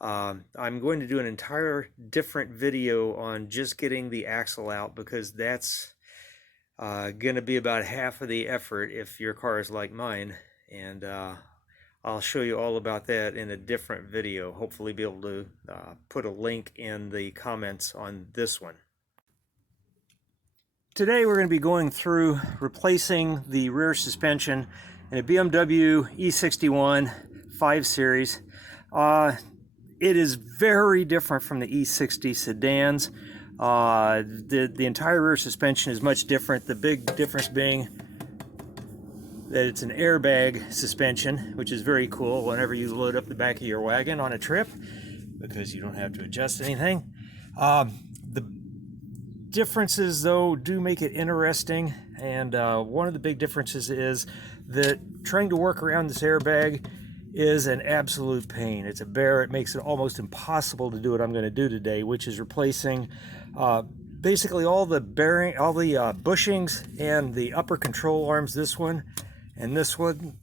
I'm going to do an entire different video on just getting the axle out because that's going to be about half of the effort if your car is like mine. And I'll show you all about that in a different video. Hopefully be able to put a link in the comments on this one. Today we're going to be going through replacing the rear suspension in a BMW E61 5 Series. It is very different from the E60 sedans. The entire rear suspension is much different. The big difference being that it's an airbag suspension, which is very cool whenever you load up the back of your wagon on a trip, because you don't have to adjust anything. The differences, though, do make it interesting, and one of the big differences is that trying to work around this airbag is an absolute pain. It's a bear. It makes it almost impossible to do what I'm going to do today, which is replacing basically all the bearing, all the bushings and the upper control arms. This one and this one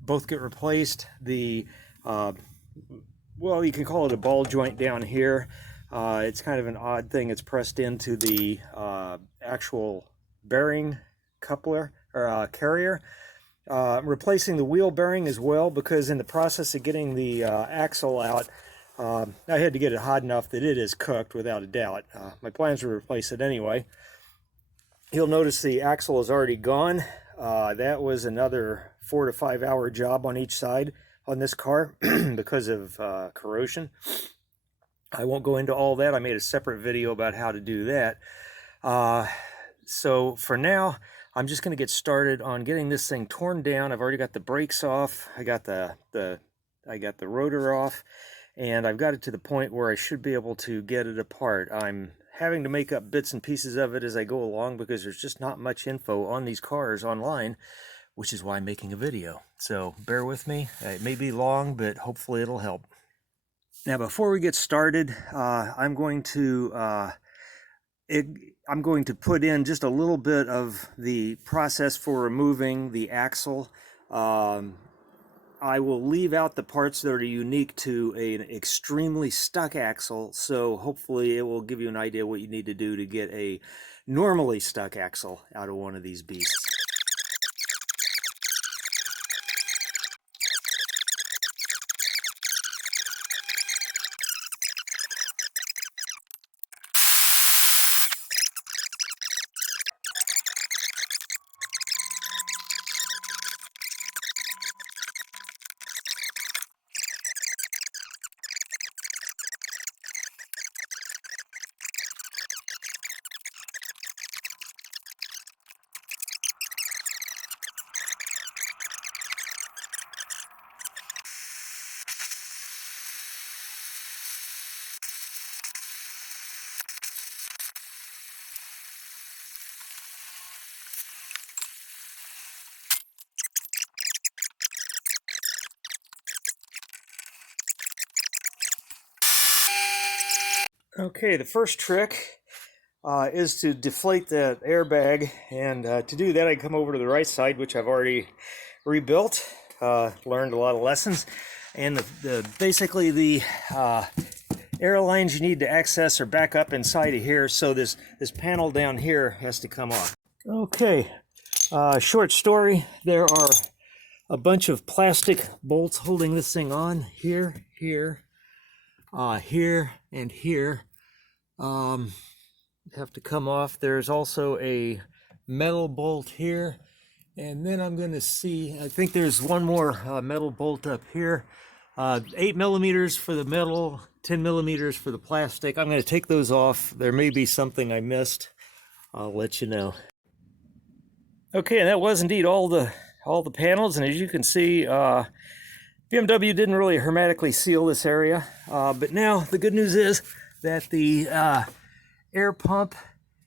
both get replaced. The well, you can call it a ball joint down here. It's kind of an odd thing. It's pressed into the actual bearing coupler or carrier. Replacing the wheel bearing as well, because in the process of getting the axle out, I had to get it hot enough that it is cooked without a doubt. My plans were to replace it anyway. You'll notice the axle is already gone. That was another 4 to 5 hour job on each side on this car because of corrosion. I won't go into all that. I made a separate video about how to do that. So for now, I'm just going to get started on getting this thing torn down. I've already got the brakes off. I got the rotor off, and I've got it to the point where I should be able to get it apart. I'm having to make up bits and pieces of it as I go along because there's just not much info on these cars online, which is why I'm making a video. So bear with me. It may be long, but hopefully it'll help. Now, before we get started, I'm going to put in just a little bit of the process for removing the axle. I will leave out the parts that are unique to an extremely stuck axle, so hopefully it will give you an idea what you need to do to get a normally stuck axle out of one of these beasts. Okay, the first trick is to deflate the airbag, and to do that I come over to the right side, which I've already rebuilt, learned a lot of lessons, and basically the air lines you need to access are back up inside of here, so this panel down here has to come off. Okay, short story, there are a bunch of plastic bolts holding this thing on here, here, and here. Have to come off. There's also a metal bolt here, and then I'm going to see, I think there's one more metal bolt up here. 8 millimeters for the metal, 10 millimeters for the plastic. I'm going to take those off. There may be something I missed. I'll let you know. Okay, and that was indeed all the panels, and as you can see, BMW didn't really hermetically seal this area, but now the good news is that the air pump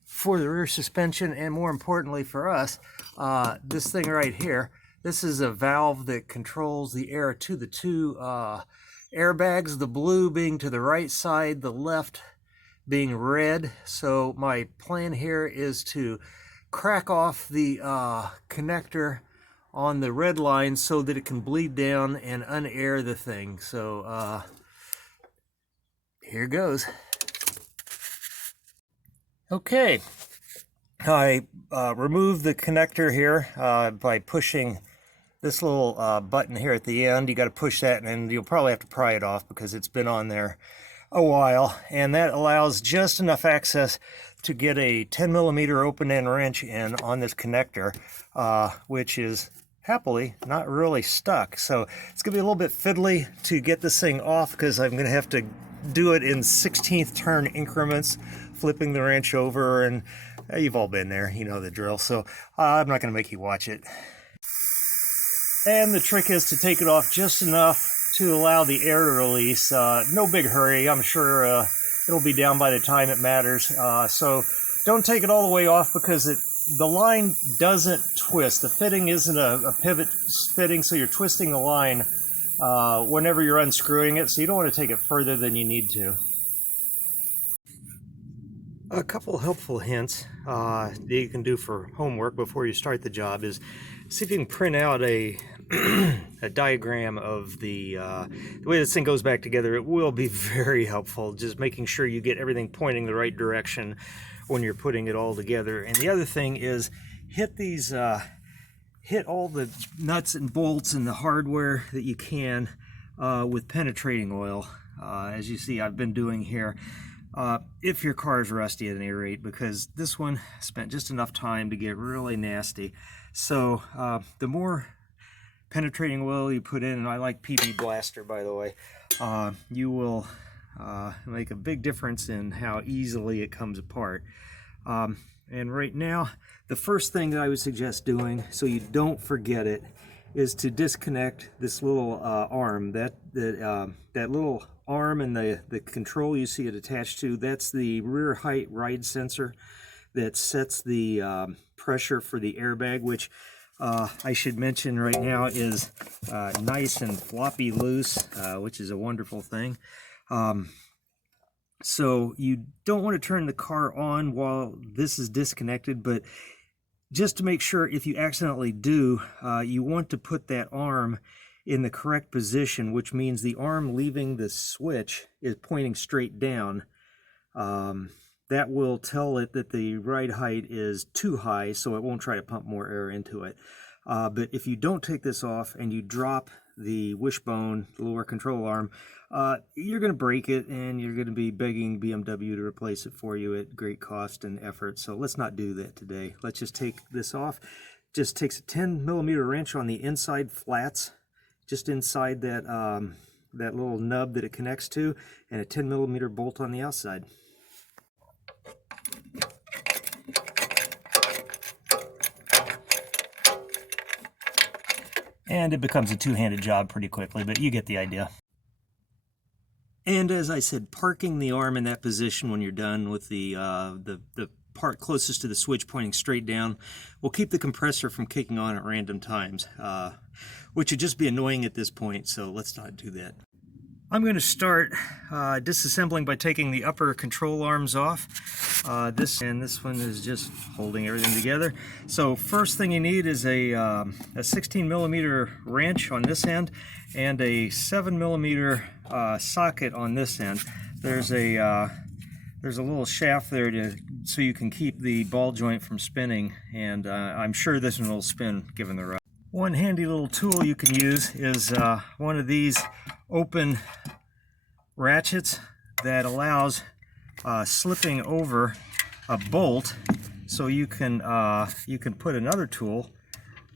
for the rear suspension, and more importantly for us, this thing right here, this is a valve that controls the air to the two airbags, the blue being to the right side, the left being red. So my plan here is to crack off the connector on the red line so that it can bleed down and unair the thing. So Here goes. Okay, I removed the connector here by pushing this little button here at the end. You got to push that, and you'll probably have to pry it off because it's been on there a while, and that allows just enough access to get a 10mm open-end wrench in on this connector, which is happily not really stuck. So it's gonna be a little bit fiddly to get this thing off because I'm gonna have to do it in 16th turn increments, flipping the wrench over, and you've all been there, you know the drill. So I'm not gonna make you watch it. And the trick is to take it off just enough to allow the air to release. No big hurry. I'm sure it'll be down by the time it matters. So don't take it all the way off because the line doesn't twist. The fitting isn't a pivot fitting, so you're twisting the line whenever you're unscrewing it, so you don't want to take it further than you need to. A couple helpful hints that you can do for homework before you start the job is see if you can print out a diagram of the way this thing goes back together. It will be very helpful, just making sure you get everything pointing the right direction when you're putting it all together. And the other thing is hit all the nuts and bolts and the hardware that you can with penetrating oil, as you see I've been doing here. If your car is rusty at any rate, because this one spent just enough time to get really nasty. So the more penetrating oil you put in, and I like PB Blaster by the way, you will make a big difference in how easily it comes apart. And right now, the first thing that I would suggest doing, so you don't forget it, is to disconnect this little arm. That little arm and the control you see it attached to, that's the rear height ride sensor that sets the pressure for the airbag, which I should mention right now is nice and floppy loose, which is a wonderful thing. So you don't want to turn the car on while this is disconnected, but just to make sure, if you accidentally do, you want to put that arm in the correct position, which means the arm leaving the switch is pointing straight down. That will tell it that the ride height is too high, so it won't try to pump more air into it. But if you don't take this off and you drop the wishbone, the lower control arm, you're going to break it, and you're going to be begging BMW to replace it for you at great cost and effort. So let's not do that today. Let's just take this off. Just takes a 10mm wrench on the inside flats, just inside that that little nub that it connects to, and a 10mm bolt on the outside. And it becomes a two-handed job pretty quickly, but you get the idea. And as I said, parking the arm in that position when you're done with the part closest to the switch pointing straight down will keep the compressor from kicking on at random times, which would just be annoying at this point, so let's not do that. I'm going to start disassembling by taking the upper control arms off. This one is just holding everything together. So first thing you need is a 16mm wrench on this end and a 7mm socket on this end. There's a little shaft there so you can keep the ball joint from spinning, and I'm sure this one will spin given the rust. One handy little tool you can use is one of these open ratchets that allows slipping over a bolt, so you can put another tool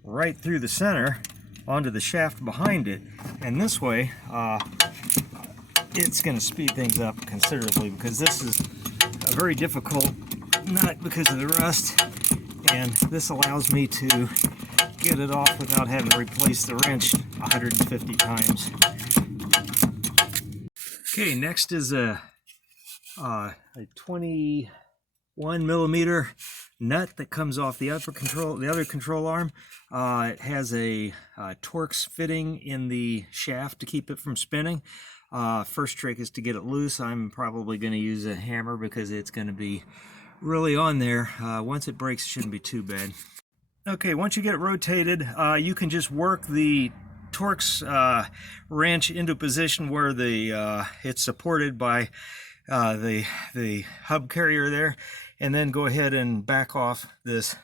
right through the center onto the shaft behind it, and this way it's going to speed things up considerably, because this is a very difficult nut because of the rust, and this allows me to get it off without having to replace the wrench 150 times. Okay, next is a 21mm nut that comes off the other control arm. It has a Torx fitting in the shaft to keep it from spinning. First trick is to get it loose. I'm probably going to use a hammer because it's going to be really on there. Once it breaks, it shouldn't be too bad. Okay, once you get it rotated, you can just work the Torx wrench into a position where it's supported by the hub carrier there, and then go ahead and back off this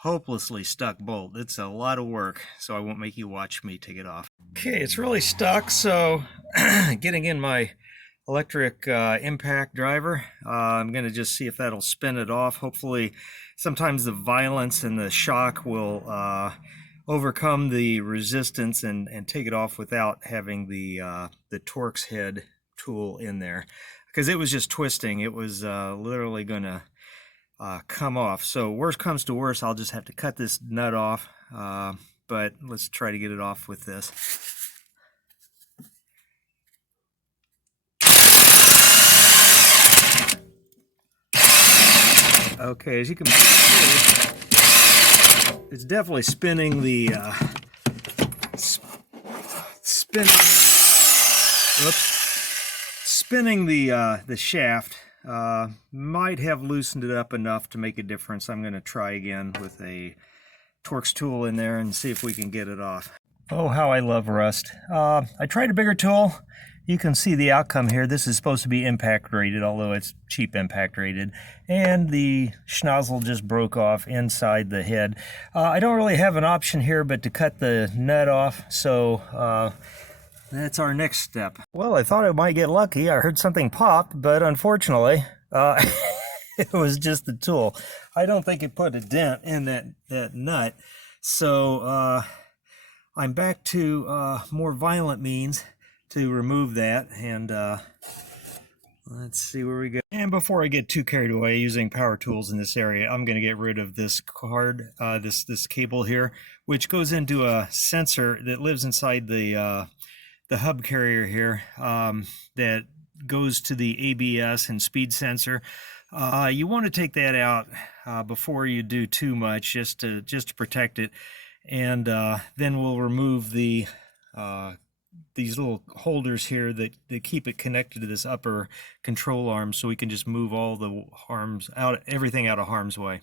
hopelessly stuck bolt. It's a lot of work, so I won't make you watch me take it off. Okay, it's really stuck, so getting in my electric impact driver, I'm going to just see if that'll spin it off. Hopefully, sometimes the violence and the shock will overcome the resistance and take it off without having the Torx head tool in there, because it was just twisting. It was literally going to come off. So worst comes to worst, I'll just have to cut this nut off, but let's try to get it off with this. Okay, as you can see, it's definitely spinning the spinning the shaft. Might have loosened it up enough to make a difference. I'm going to try again with a Torx tool in there and see if we can get it off. Oh, how I love rust. I tried a bigger tool. You can see the outcome here. This is supposed to be impact rated, although it's cheap impact rated. And the schnozzle just broke off inside the head. I don't really have an option here but to cut the nut off, so that's our next step. Well, I thought I might get lucky. I heard something pop, but unfortunately, it was just the tool. I don't think it put a dent in that nut. So I'm back to more violent means to remove that, and let's see where we go. And before I get too carried away using power tools in this area, I'm going to get rid of this card, this cable here, which goes into a sensor that lives inside the hub carrier here, that goes to the ABS and speed sensor. You want to take that out before you do too much, just to protect it, and then we'll remove the these little holders here that keep it connected to this upper control arm, so we can just move all the everything out of harm's way.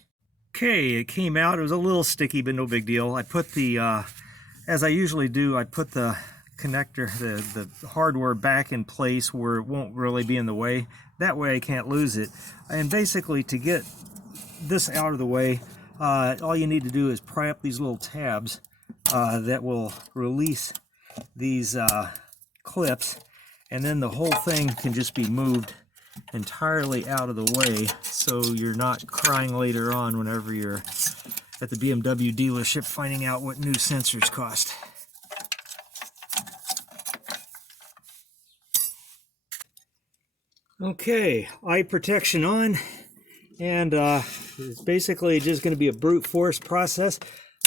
Okay, it came out. It was a little sticky, but no big deal. I put the, as I usually do, I put the connector, the hardware back in place where it won't really be in the way. That way I can't lose it. And basically, to get this out of the way, all you need to do is pry up these little tabs that will release these clips, and then the whole thing can just be moved entirely out of the way, so you're not crying later on whenever you're at the BMW dealership finding out what new sensors cost. Okay, eye protection on, and it's basically just going to be a brute force process.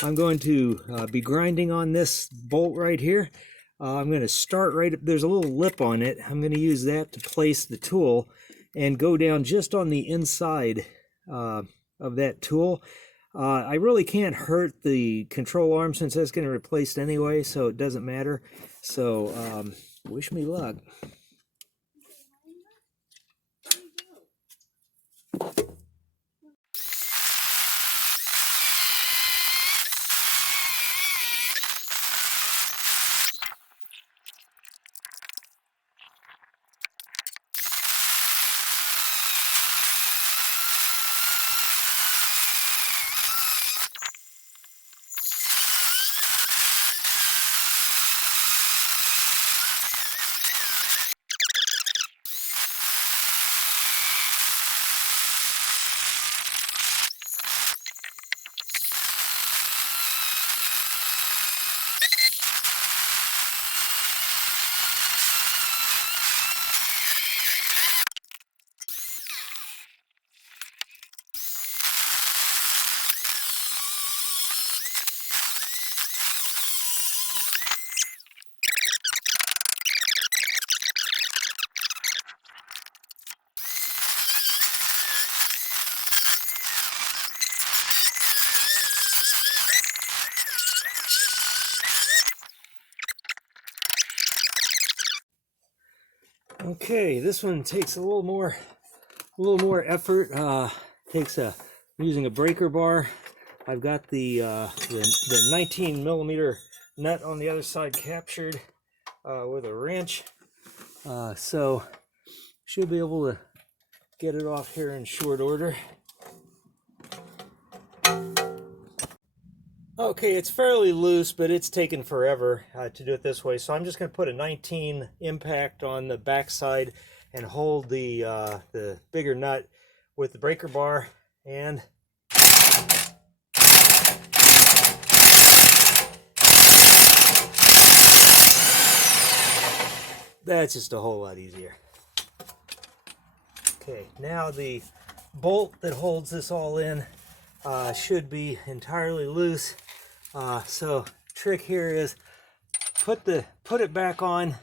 I'm going to be grinding on this bolt right here. I'm going to start right, there's a little lip on it. I'm going to use that to place the tool and go down just on the inside of that tool. I really can't hurt the control arm since that's going to be replaced anyway, so it doesn't matter. So wish me luck. Okay, this one takes a little more effort. I'm using a breaker bar. I've got the 19 millimeter nut on the other side captured with a wrench. So Should be able to get it off here in short order. Okay, it's fairly loose, but it's taken forever to do it this way. So I'm just going to put a 19 impact on the back side and hold the bigger nut with the breaker bar, and that's just a whole lot easier. Okay, now the bolt that holds this all in should be entirely loose. So trick here is put it back on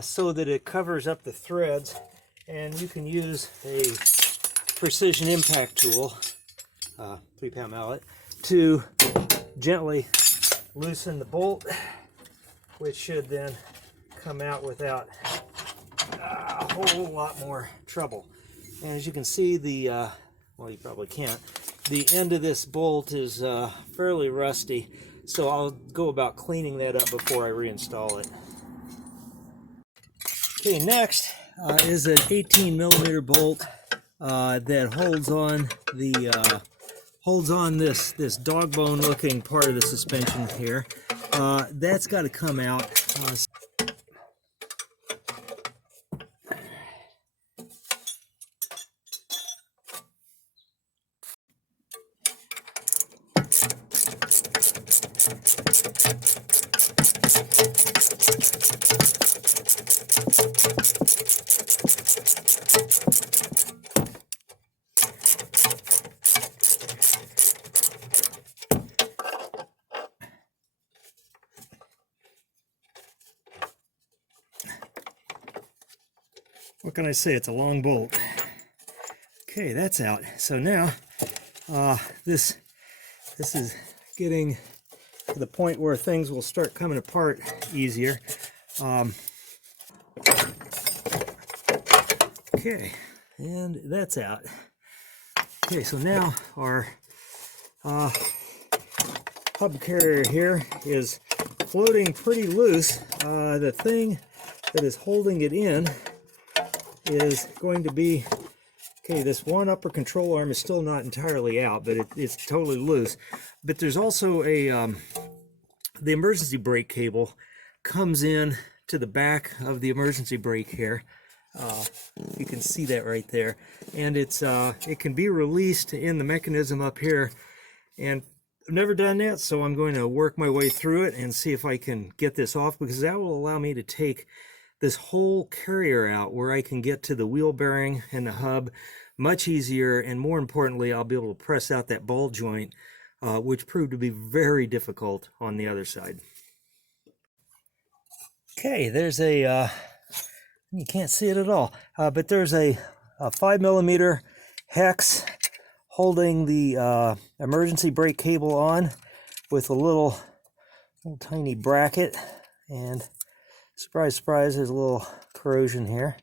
so that it covers up the threads, and you can use a precision impact tool, 3-pound mallet, to gently loosen the bolt, which should then come out without a whole lot more trouble. And as you can see, the well, you probably can't, the end of this bolt is fairly rusty, so I'll go about cleaning that up before I reinstall it. Okay, next is an 18mm bolt that holds on this dog bone looking part of the suspension here. That's got to come out. What can I say? It's a long bolt. Okay, that's out. So now this is getting to the point where things will start coming apart easier. Okay, and that's out. Okay, so now our hub carrier here is floating pretty loose. The thing that is holding it in is going to be, okay, this one upper control arm is still not entirely out, but it's totally loose. But there's also a the emergency brake cable comes in to the back of the emergency brake here. You can see that right there, and it can be released in the mechanism up here, and I've never done that, so I'm going to work my way through it and see if I can get this off, because that will allow me to take this whole carrier out where I can get to the wheel bearing and the hub much easier, and more importantly, I'll be able to press out that ball joint, which proved to be very difficult on the other side. Okay, there's a, you can't see it at all, but there's a 5mm hex holding the emergency brake cable on with a little tiny bracket, and surprise, surprise, there's a little corrosion here,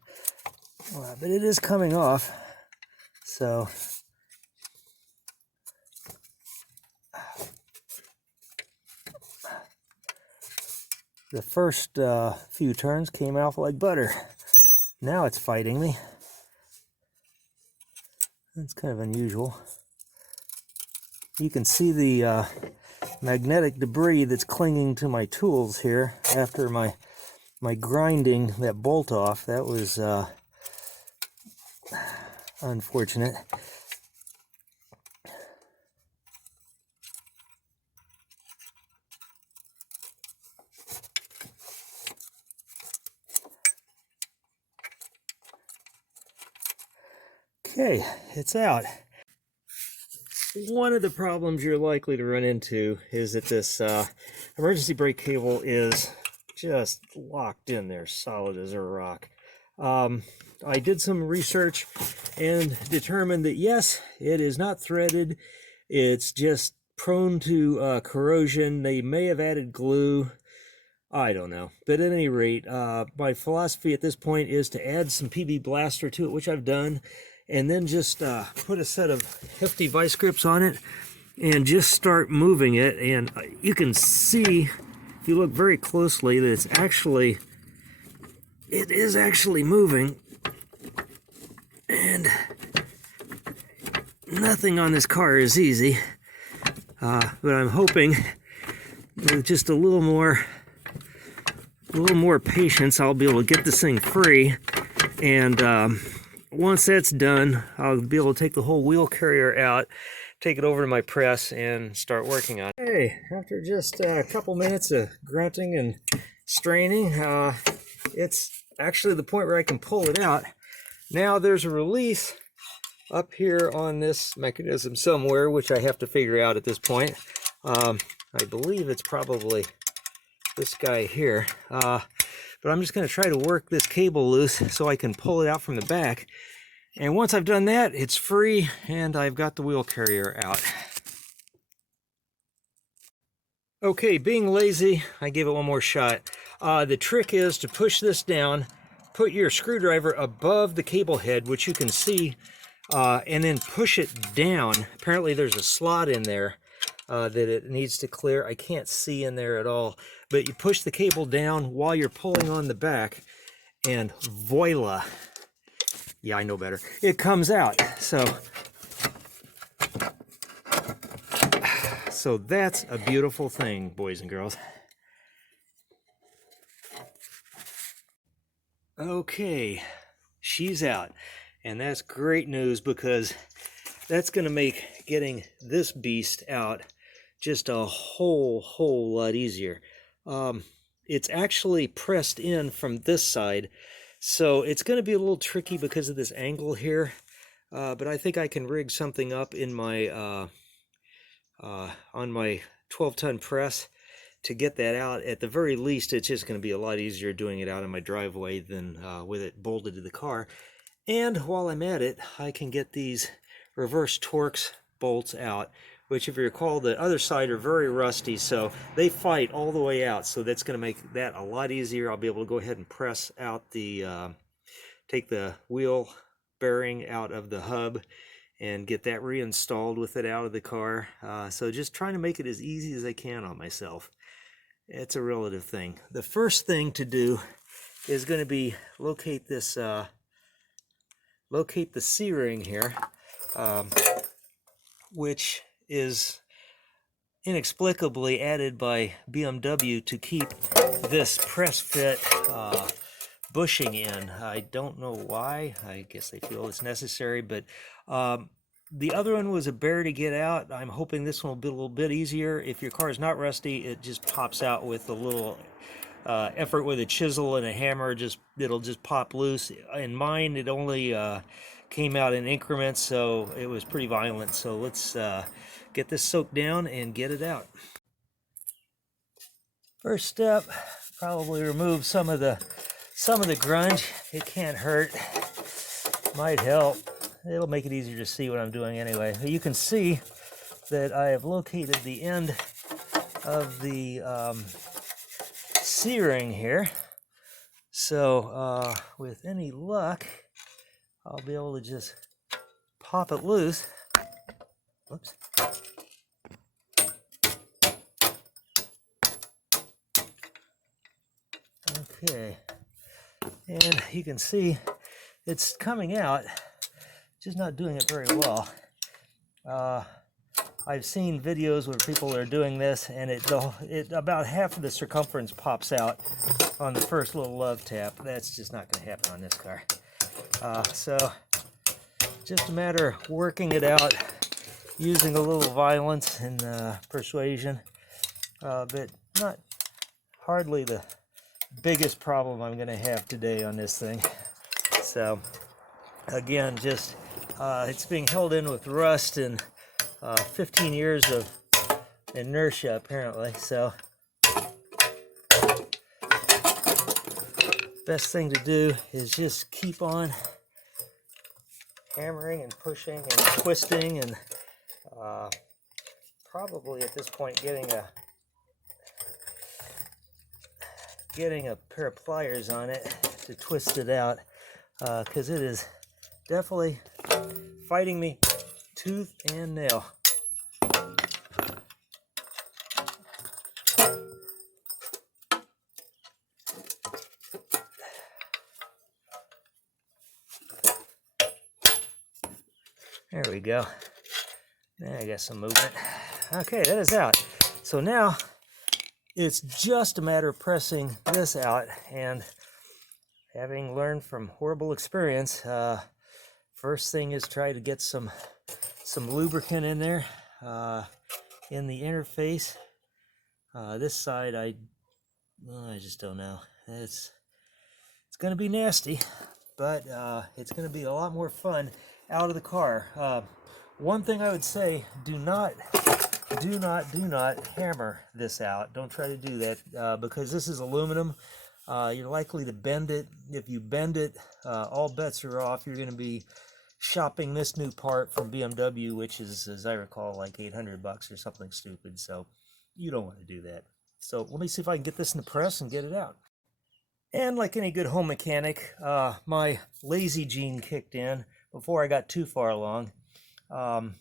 but it is coming off. So the first few turns came out like butter. Now it's fighting me. That's kind of unusual. You can see the magnetic debris that's clinging to my tools here after my grinding that bolt off. That was unfortunate. Okay, it's out. One of the problems you're likely to run into is that this emergency brake cable is just locked in there, solid as a rock. I did some research and determined that yes, it is not threaded. It's just prone to corrosion. They may have added glue. I don't know. But at any rate, my philosophy at this point is to add some PB Blaster to it, which I've done, and then just put a set of hefty vice grips on it and just start moving it. And you can see, if you look very closely, that it is actually moving. And nothing on this car is easy, but I'm hoping with just a little more patience, I'll be able to get this thing free. And once that's done, I'll be able to take the whole wheel carrier out, take it over to my press, and start working on it. Hey, after just a couple minutes of grunting and straining, it's actually the point where I can pull it out. Now there's a release up here on this mechanism somewhere, which I have to figure out at this point. I believe it's probably this guy here. But I'm just going to try to work this cable loose so I can pull it out from the back. And once I've done that, it's free and I've got the wheel carrier out. Okay, being lazy, I gave it one more shot. The trick is to push this down, put your screwdriver above the cable head, which you can see, and then push it down. Apparently there's a slot in there that it needs to clear. I can't see in there at all. But you push the cable down while you're pulling on the back, and voila. Yeah, I know better. It comes out. So that's a beautiful thing, boys and girls. Okay, she's out. And that's great news, because that's going to make getting this beast out just a whole lot easier. It's actually pressed in from this side, so it's going to be a little tricky because of this angle here, but I think I can rig something up in my on my 12-ton press to get that out. At the very least, it's just going to be a lot easier doing it out in my driveway than with it bolted to the car. And while I'm at it, I can get these reverse Torx bolts out, which, if you recall, the other side are very rusty, so they fight all the way out. So that's going to make that a lot easier. I'll be able to go ahead and press out the, take the wheel bearing out of the hub and get that reinstalled with it out of the car. So just trying to make it as easy as I can on myself. It's a relative thing. The first thing to do is going to be locate this, locate the C-ring here, which is inexplicably added by BMW to keep this press fit bushing in. I don't know why. I guess they feel it's necessary, but the other one was a bear to get out. I'm hoping this one will be a little bit easier. If your car is not rusty, it just pops out with a little effort with a chisel and a hammer. It'll just pop loose. In mine, it only came out in increments, so it was pretty violent. So let's get this soaked down and get it out. First step, probably remove some of the grunge. It can't hurt. Might help. It'll make it easier to see what I'm doing anyway. You can see that I have located the end of the C-ring here. So with any luck, I'll be able to just pop it loose. Whoops. Okay, and you can see it's coming out, just not doing it very well. I've seen videos where people are doing this, and it about half of the circumference pops out on the first little love tap. That's just not going to happen on this car. So just a matter of working it out, using a little violence and persuasion, but not hardly the biggest problem I'm going to have today on this thing. So again, just it's being held in with rust and 15 years of inertia apparently. So best thing to do is just keep on hammering and pushing and twisting, and probably at this point getting a pair of pliers on it to twist it out, because it is definitely fighting me tooth and nail. There we go. There, I got some movement. Okay, that is out. So now it's just a matter of pressing this out, and having learned from horrible experience, first thing is try to get some lubricant in there, in the interface. This side, I just don't know. It's going to be nasty, but it's going to be a lot more fun out of the car. One thing I would say: do not hammer this out. Don't try to do that, because this is aluminum. You're likely to bend it. If you bend it, all bets are off. You're going to be shopping this new part from BMW, which is, as I recall, like $800 or something stupid. So you don't want to do that. So let me see if I can get this in the press and get it out. And like any good home mechanic, my lazy gene kicked in before I got too far along. And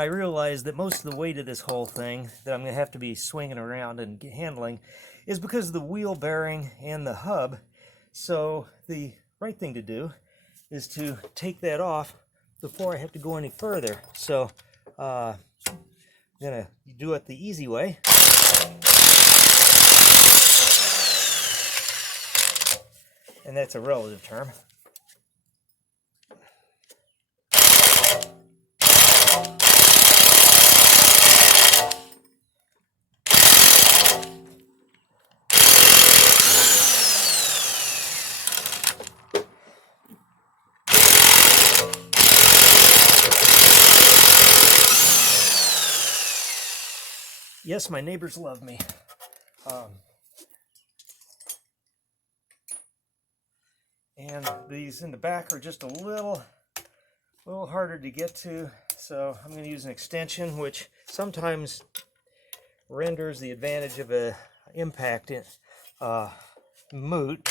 I realized that most of the weight of this whole thing that I'm going to have to be swinging around and handling is because of the wheel bearing and the hub. So the right thing to do is to take that off before I have to go any further. So I'm going to do it the easy way. And that's a relative term. Yes, my neighbors love me. And these in the back are just a little harder to get to, so I'm going to use an extension, which sometimes renders the advantage of a impact moot.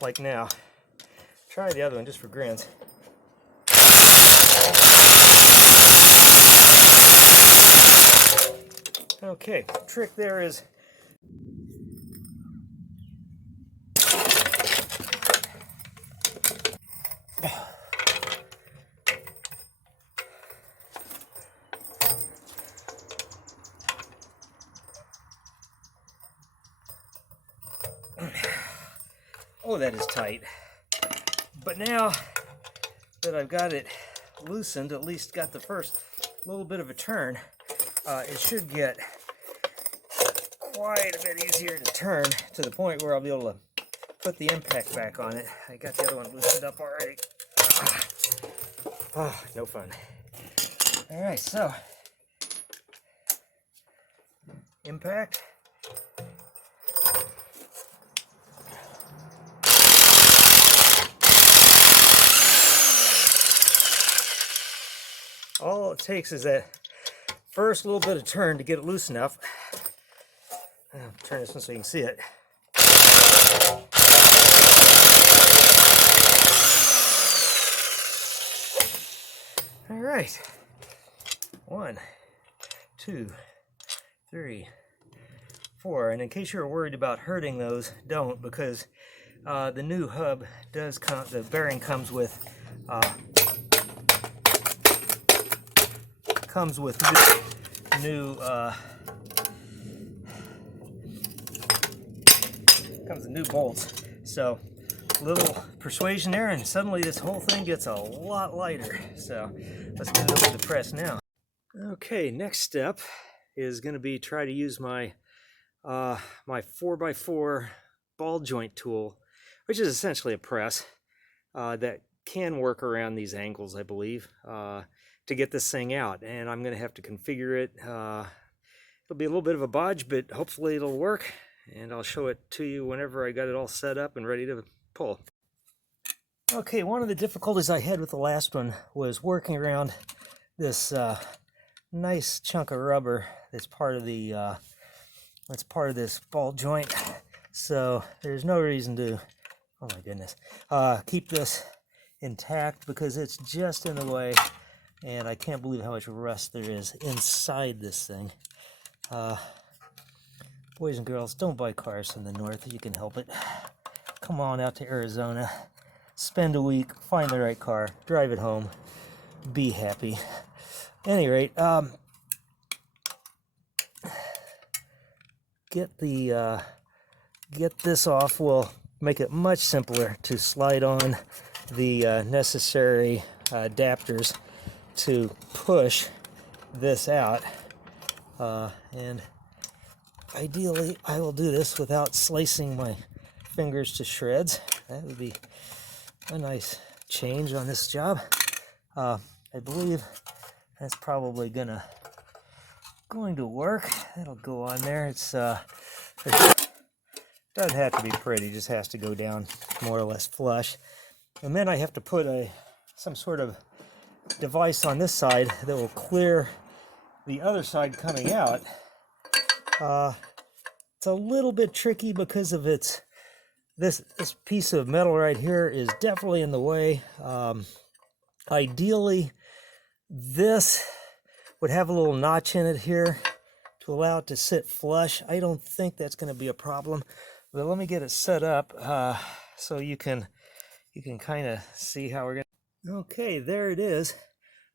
Like now. Try the other one just for grins. Okay, trick there is oh, that is tight. But now that I've got it loosened, at least got the first little bit of a turn, it should get quite a bit easier to turn to the point where I'll be able to put the impact back on it. I got the other one loosened up already. No fun. Alright, so impact. All it takes is that first little bit of turn to get it loose enough. I'll turn this one so you can see it. All right. 1, 2, 3, 4. And in case you're worried about hurting those, don't, because the new hub does come, the bearing comes with new bolts. So little persuasion there, and suddenly this whole thing gets a lot lighter. So let's get it over the press now. Okay, next step is going to be try to use my my 4x4 ball joint tool, which is essentially a press that can work around these angles, I believe, to get this thing out. And I'm going to have to configure it. It'll be a little bit of a bodge, but hopefully it'll work, and I'll show it to you whenever I got it all set up and ready to pull. Okay, one of the difficulties I had with the last one was working around this nice chunk of rubber that's part of the this ball joint. So there's no reason to, oh my goodness, keep this intact because it's just in the way, and I can't believe how much rust there is inside this thing. Boys and girls, don't buy cars from the north if you can help it. Come on out to Arizona, spend a week, find the right car, drive it home, be happy. At any rate, get this off will make it much simpler to slide on the necessary adapters to push this out, and ideally I will do this without slicing my fingers to shreds. That would be a nice change on this job. I believe that's probably going to work. That'll go on there. It doesn't have to be pretty, just has to go down more or less flush. And then I have to put some sort of device on this side that will clear the other side coming out. It's a little bit tricky because of this piece of metal right here is definitely in the way. Ideally, this would have a little notch in it here to allow it to sit flush. I don't think that's going to be a problem, but let me get it set up so you can kind of see how we're going to. Okay, there it is.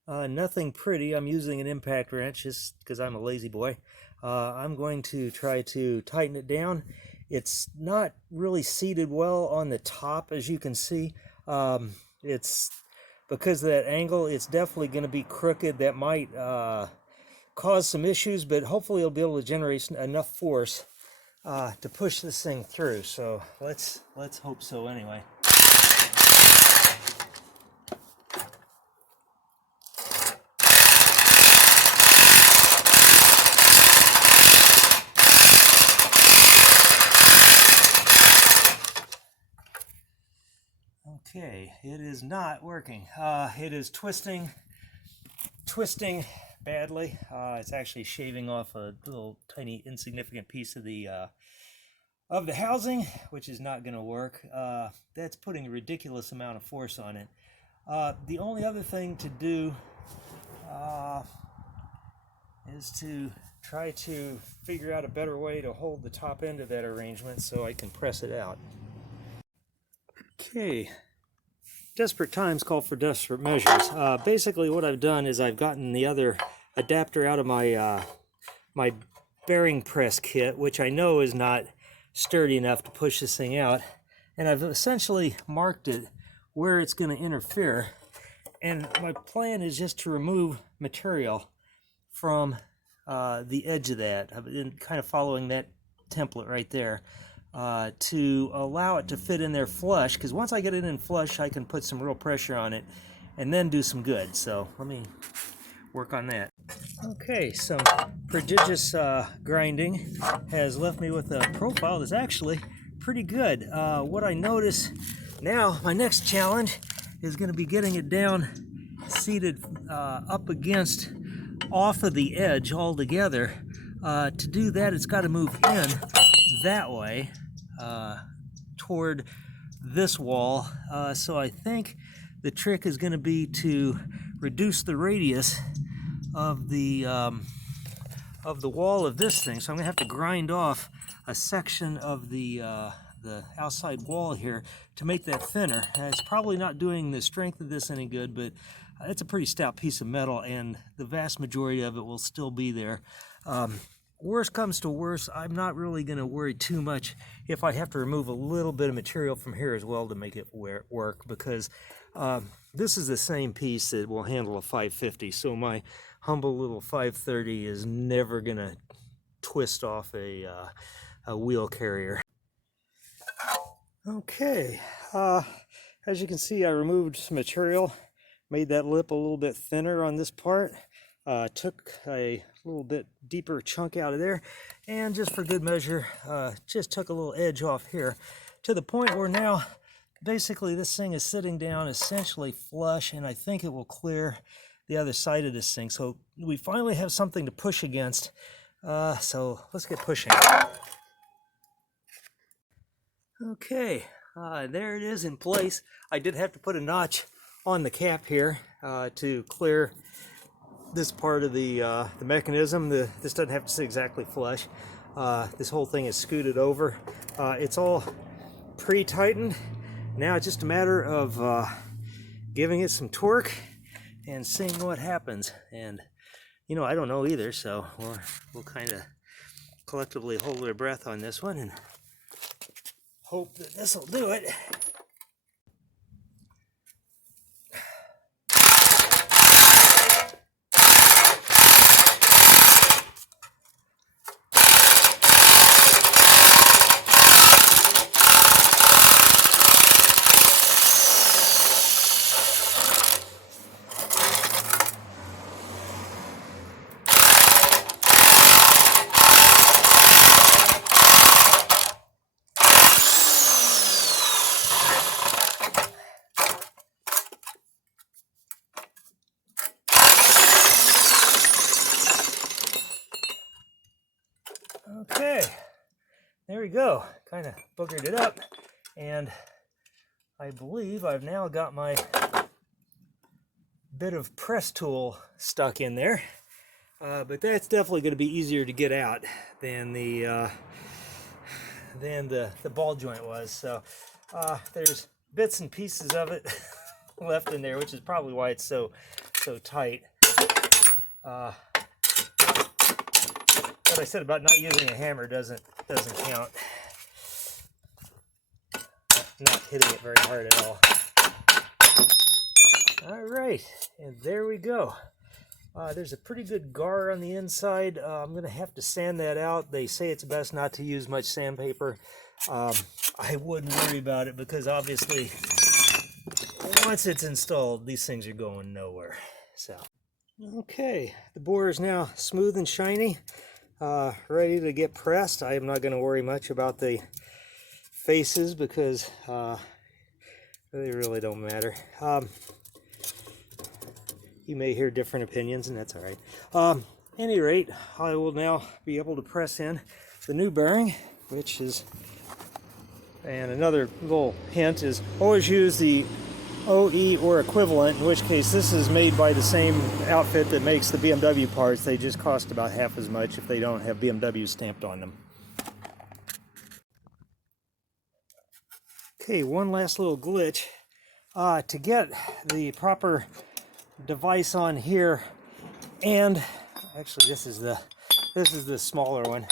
Nothing pretty. I'm using an impact wrench just because I'm a lazy boy. I'm going to try to tighten it down. It's not really seated well on the top, as you can see. It's because of that angle, it's definitely going to be crooked. That might cause some issues, but hopefully it'll be able to generate enough force to push this thing through. So let's hope so anyway. Okay, it is not working. It is twisting badly. It's actually shaving off a little tiny insignificant piece of the housing, which is not going to work. That's putting a ridiculous amount of force on it. The only other thing to do is to try to figure out a better way to hold the top end of that arrangement so I can press it out. Okay. Desperate times call for desperate measures. Basically what I've done is I've gotten the other adapter out of my my bearing press kit, which I know is not sturdy enough to push this thing out, and I've essentially marked it where it's going to interfere, and my plan is just to remove material from the edge of that. I've been kind of following that template right there. To allow it to fit in there flush, because once I get it in flush I can put some real pressure on it and then do some good. So let me work on that. Okay, some prodigious grinding has left me with a profile that's actually pretty good. What I notice now, my next challenge is going to be getting it down seated up against off of the edge altogether. To do that, it's got to move in that way toward this wall. So I think the trick is going to be to reduce the radius of the wall of this thing. So I'm going to have to grind off a section of the outside wall here to make that thinner. It's probably not doing the strength of this any good, but it's a pretty stout piece of metal, and the vast majority of it will still be there. Worst comes to worst, I'm not really going to worry too much if I have to remove a little bit of material from here as well to make it work, because this is the same piece that will handle a 550, so my humble little 530 is never going to twist off a wheel carrier. Okay, as you can see, I removed some material, made that lip a little bit thinner on this part. Took a little bit deeper chunk out of there, and just for good measure, just took a little edge off here, to the point where now basically this thing is sitting down essentially flush, and I think it will clear the other side of this thing. So we finally have something to push against, so let's get pushing. Okay, there it is in place. I did have to put a notch on the cap here to clear this part of the mechanism. This doesn't have to sit exactly flush. This whole thing is scooted over. It's all pre-tightened. Now it's just a matter of giving it some torque and seeing what happens. And you know, I don't know either, so we'll kind of collectively hold our breath on this one and hope that this will do it. Okay, there we go. Kind of boogered it up, and I believe I've now got my bit of press tool stuck in there, but that's definitely going to be easier to get out than the ball joint was. So there's bits and pieces of it left in there, which is probably why it's so tight. What I said about not using a hammer doesn't count. Not hitting it very hard at all. All right, and there we go. There's a pretty good gar on the inside. I'm going to have to sand that out. They say it's best not to use much sandpaper. I wouldn't worry about it because obviously once it's installed, these things are going nowhere. So, okay, the bore is now smooth and shiny. Ready to get pressed. I am not going to worry much about the faces because they really don't matter. You may hear different opinions, and that's all right. Any rate, I will now be able to press in the new bearing, which is, and another little hint is always use the OE or equivalent, in which case this is made by the same outfit that makes the BMW parts. They just cost about half as much if they don't have BMW stamped on them. Okay, one last little glitch. To get the proper device on here, and actually this is the smaller one,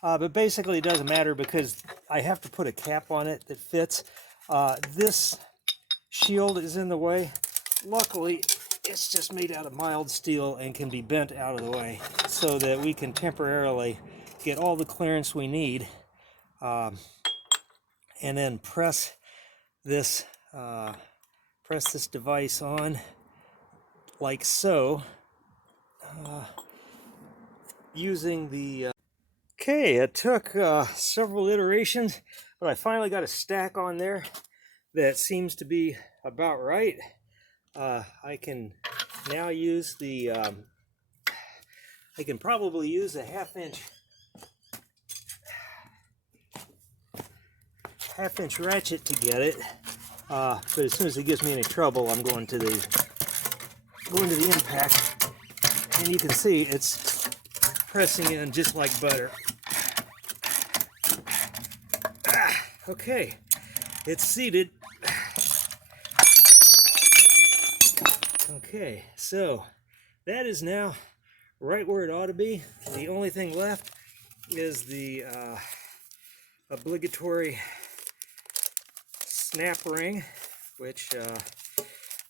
but basically it doesn't matter because I have to put a cap on it that fits. This shield is in the way. Luckily, it's just made out of mild steel and can be bent out of the way so that we can temporarily get all the clearance we need, and then press this device on like so, using the okay, it took several iterations, but I finally got a stack on there that seems to be about right. I can now use the I can probably use a half inch ratchet to get it, but as soon as it gives me any trouble, I'm going to the impact, and you can see it's pressing in just like butter. Okay, it's seated. Okay, so that is now right where it ought to be. The only thing left is the obligatory snap ring, which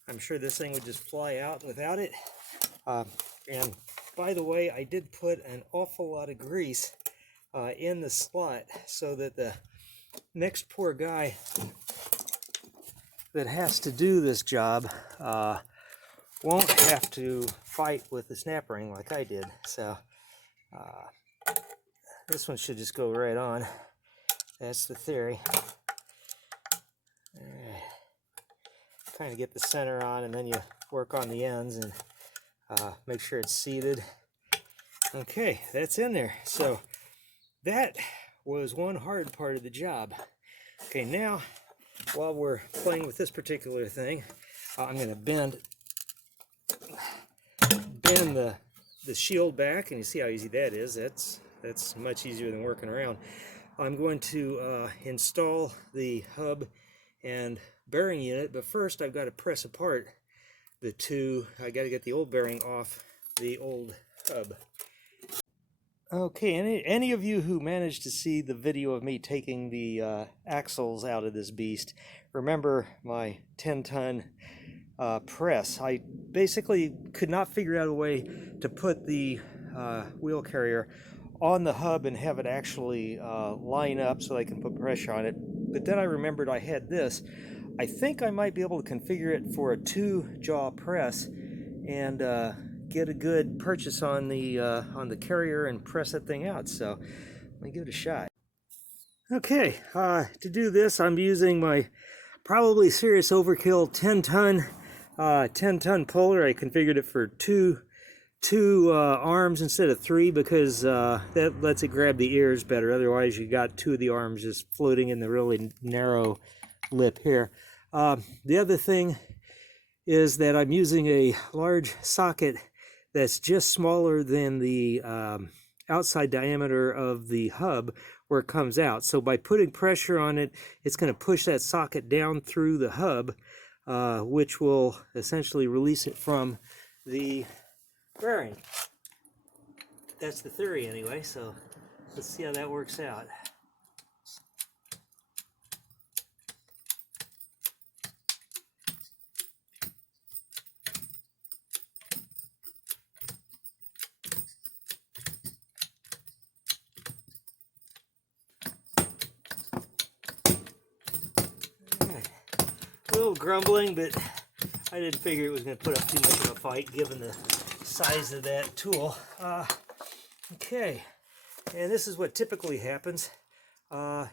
I'm sure this thing would just fly out without it. And by the way, I did put an awful lot of grease in the slot so that the next poor guy that has to do this job won't have to fight with the snap ring like I did. So this one should just go right on. That's the theory. Kind of get the center on, and then you work on the ends and make sure it's seated. Okay, that's in there. So that was one hard part of the job. Okay, now while we're playing with this particular thing, I'm going to bend the shield back, and you see how easy that is. That's That's much easier than working around. I'm going to install the hub and bearing unit, but first I've got to press apart the two. I got to get the old bearing off the old hub. Okay, any of you who managed to see the video of me taking the axles out of this beast, remember my 10-ton press. I basically could not figure out a way to put the wheel carrier on the hub and have it actually line up so I can put pressure on it. But then I remembered I had this. I think I might be able to configure it for a 2-jaw press and get a good purchase on the carrier and press that thing out. So let me give it a shot. Okay, to do this I'm using my probably serious overkill 10-ton puller. I configured it for two arms instead of 3 because that lets it grab the ears better. Otherwise you got 2 of the arms just floating in the really narrow lip here. The other thing is that I'm using a large socket that's just smaller than the outside diameter of the hub where it comes out. So by putting pressure on it, it's going to push that socket down through the hub, which will essentially release it from the bearing. That's the theory anyway, so let's see how that works out. A little grumbling, but I didn't figure it was going to put up too much of a fight given the size of that tool. Okay, and this is what typically happens.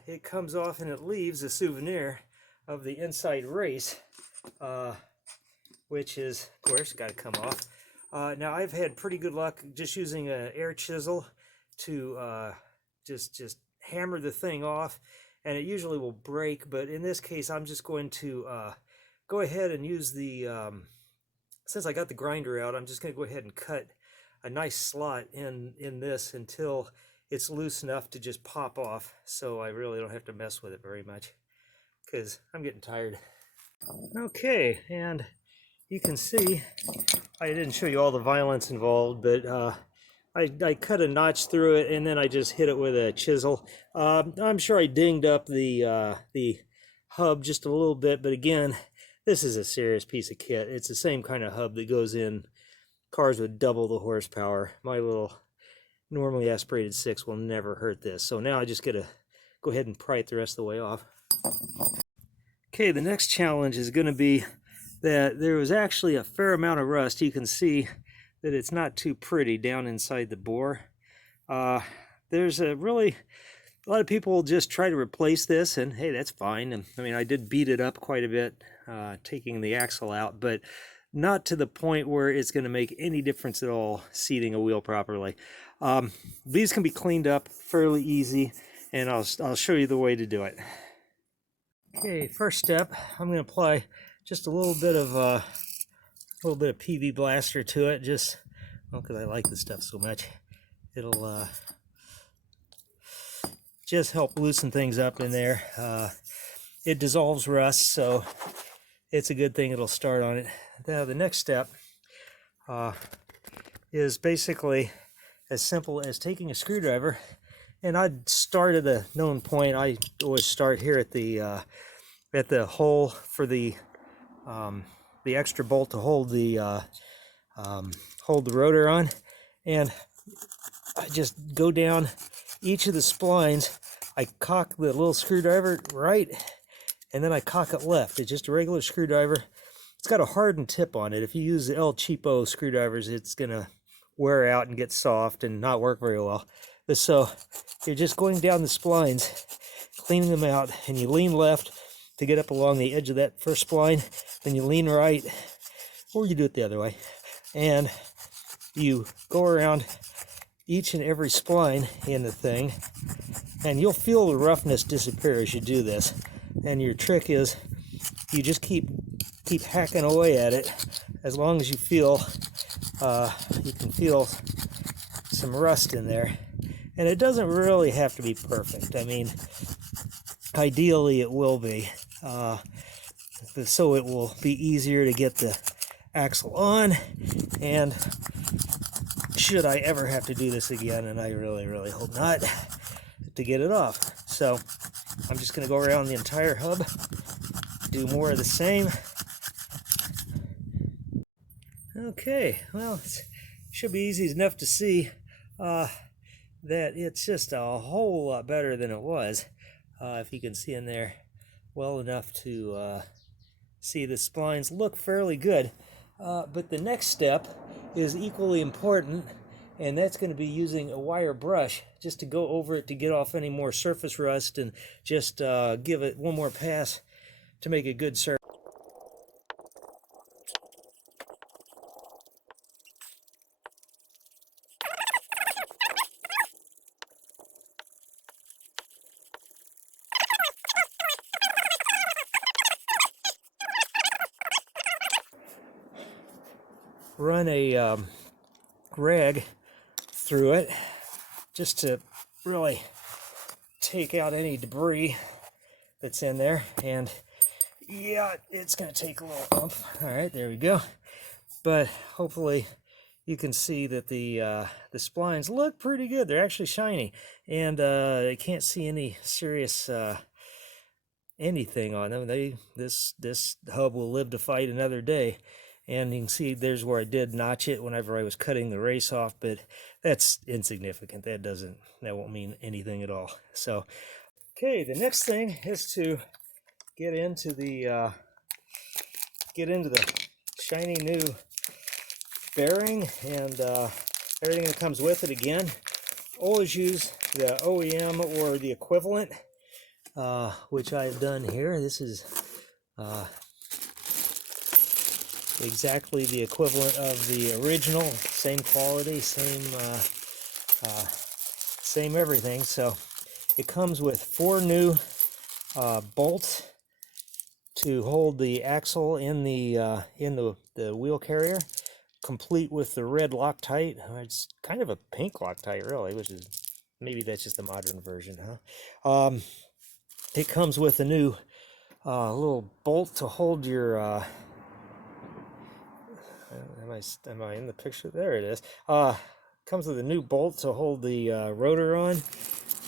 It comes off and it leaves a souvenir of the inside race, which is, of course, got to come off. Now, I've had pretty good luck just using an air chisel to just hammer the thing off, and it usually will break, but in this case I'm just going to go ahead and use the since I got the grinder out, I'm just going to go ahead and cut a nice slot in this until it's loose enough to just pop off, so I really don't have to mess with it very much because I'm getting tired. Okay, and you can see I didn't show you all the violence involved, but I cut a notch through it and then I just hit it with a chisel. I'm sure I dinged up the hub just a little bit, but again, this is a serious piece of kit. It's the same kind of hub that goes in cars with double the horsepower. My little normally aspirated 6 will never hurt this. So now I just gotta go ahead and pry it the rest of the way off. Okay, the next challenge is going to be that there was actually a fair amount of rust. You can see that it's not too pretty down inside the bore. There's a lot of people just try to replace this, and hey, that's fine. And I mean, I did beat it up quite a bit taking the axle out, but not to the point where it's going to make any difference at all seating a wheel properly. These can be cleaned up fairly easy, and I'll show you the way to do it. Okay, first step, I'm going to apply just a little bit of PV Blaster to it, just because I like this stuff so much. It'll just help loosen things up in there. It dissolves rust, so it's a good thing it'll start on it. Now the next step is basically as simple as taking a screwdriver, and I'd start at a known point. I always start here at the hole for the extra bolt to hold the rotor on, and I just go down each of the splines. I cock the little screwdriver right, and then I cock it left. It's just a regular screwdriver. It's got a hardened tip on it. If you use the El Cheapo screwdrivers, it's gonna wear out and get soft and not work very well. But so you're just going down the splines, cleaning them out, and you lean left to get up along the edge of that first spline, then you lean right, or you do it the other way, and you go around each and every spline in the thing, and you'll feel the roughness disappear as you do this. And your trick is you just keep hacking away at it as long as you feel you can feel some rust in there, And it doesn't really have to be perfect. I mean, ideally it will be, so it will be easier to get the axle on. And should I ever have to do this again, and I really, really hope not, to get it off. So I'm just going to go around the entire hub, do more of the same. Okay, well, it should be easy enough to see that it's just a whole lot better than it was. If you can see in there well enough to see the splines look fairly good. But the next step is equally important, and that's going to be using a wire brush just to go over it to get off any more surface rust and just give it one more pass to make a good surface. Run a rag through it just to really take out any debris that's in there. And yeah, it's going to take a little bump. All right, there we go. But hopefully you can see that the splines look pretty good. They're actually shiny, and I can't see any serious anything on them. This hub will live to fight another day. And you can see there's where I did notch it whenever I was cutting the race off, but that's insignificant. That won't mean anything at all. So, okay, the next thing is to get into the shiny new bearing and everything that comes with it. Again, always use the OEM or the equivalent, which I've done here. This is exactly the equivalent of the original, same quality, same everything. So it comes with 4 new bolts to hold the axle in the wheel carrier, complete with the red Loctite. It's kind of a pink Loctite, really, which is, maybe that's just the modern version, huh? It comes with a new little bolt to hold your am I in the picture? There it is. Comes with a new bolt to hold the rotor on,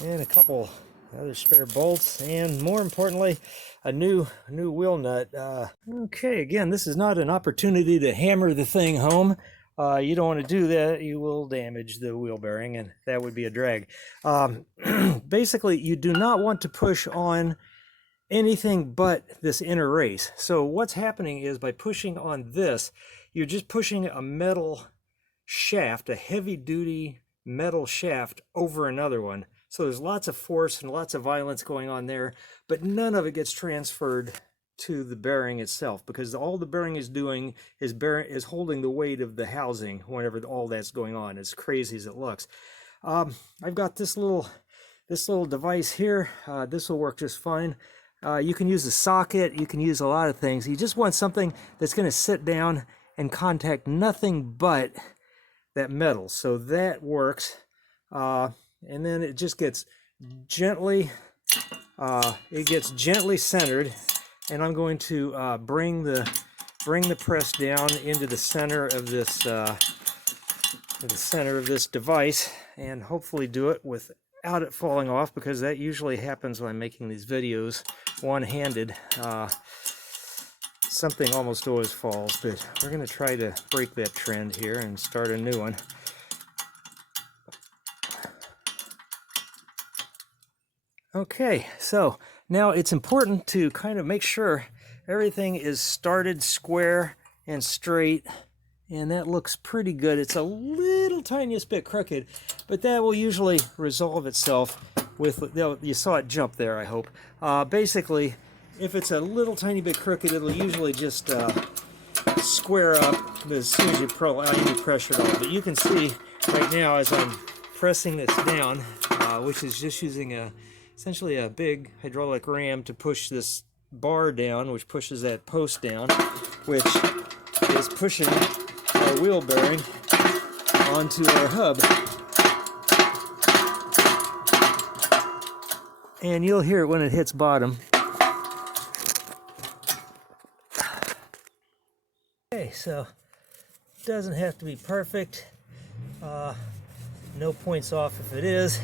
and a couple other spare bolts, and more importantly, a new wheel nut. Okay, again, this is not an opportunity to hammer the thing home. You don't want to do that. You will damage the wheel bearing, and that would be a drag. Basically, you do not want to push on anything but this inner race. So what's happening is, by pushing on this, you're just pushing a metal shaft, a heavy-duty metal shaft, over another one. So there's lots of force and lots of violence going on there, but none of it gets transferred to the bearing itself, because all the bearing is doing is holding the weight of the housing whenever all that's going on, as crazy as it looks. I've got this little device here. This will work just fine. You can use a socket, you can use a lot of things. You just want something that's going to sit down and contact nothing but that metal. So that works. And then it just gets gently centered, and I'm going to bring the press down into the center of this device, and hopefully do it without it falling off, because that usually happens when I'm making these videos one-handed. Something almost always falls, but we're going to try to break that trend here and start a new one. Okay, so now it's important to kind of make sure everything is started square and straight, and that looks pretty good. It's a little tiniest bit crooked, but that will usually resolve itself with, you saw it jump there, I hope. Basically, if it's a little tiny bit crooked, it'll usually just square up as soon as you pressure it on. But you can see right now, as I'm pressing this down, which is just using essentially a big hydraulic ram to push this bar down, which pushes that post down, which is pushing our wheel bearing onto our hub. and you'll hear it when it hits bottom. Okay, so it doesn't have to be perfect. No points off if it is.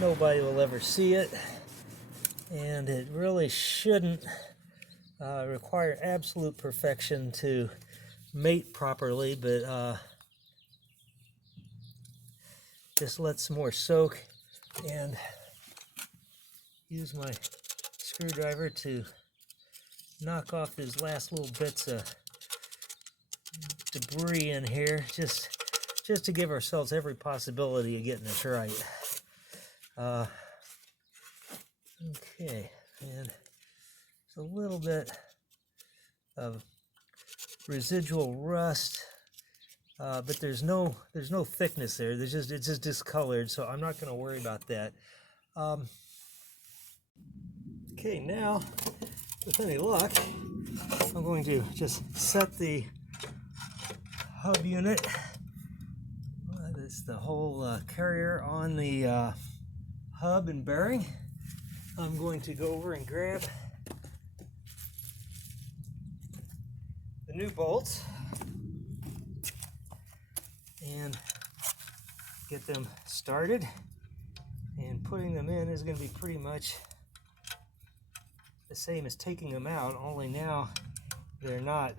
Nobody will ever see it, and it really shouldn't require absolute perfection to mate properly, but just let some more soak and use my screwdriver to knock off these last little bits of debris in here, just to give ourselves every possibility of getting this right. Okay, and there's a little bit of residual rust, but there's no thickness there. It's just discolored, so I'm not going to worry about that. Okay, now with any luck, I'm going to just set the hub unit. That's the whole carrier on the hub and bearing. I'm going to go over and grab the new bolts and get them started, and putting them in is going to be pretty much the same as taking them out, only now they're not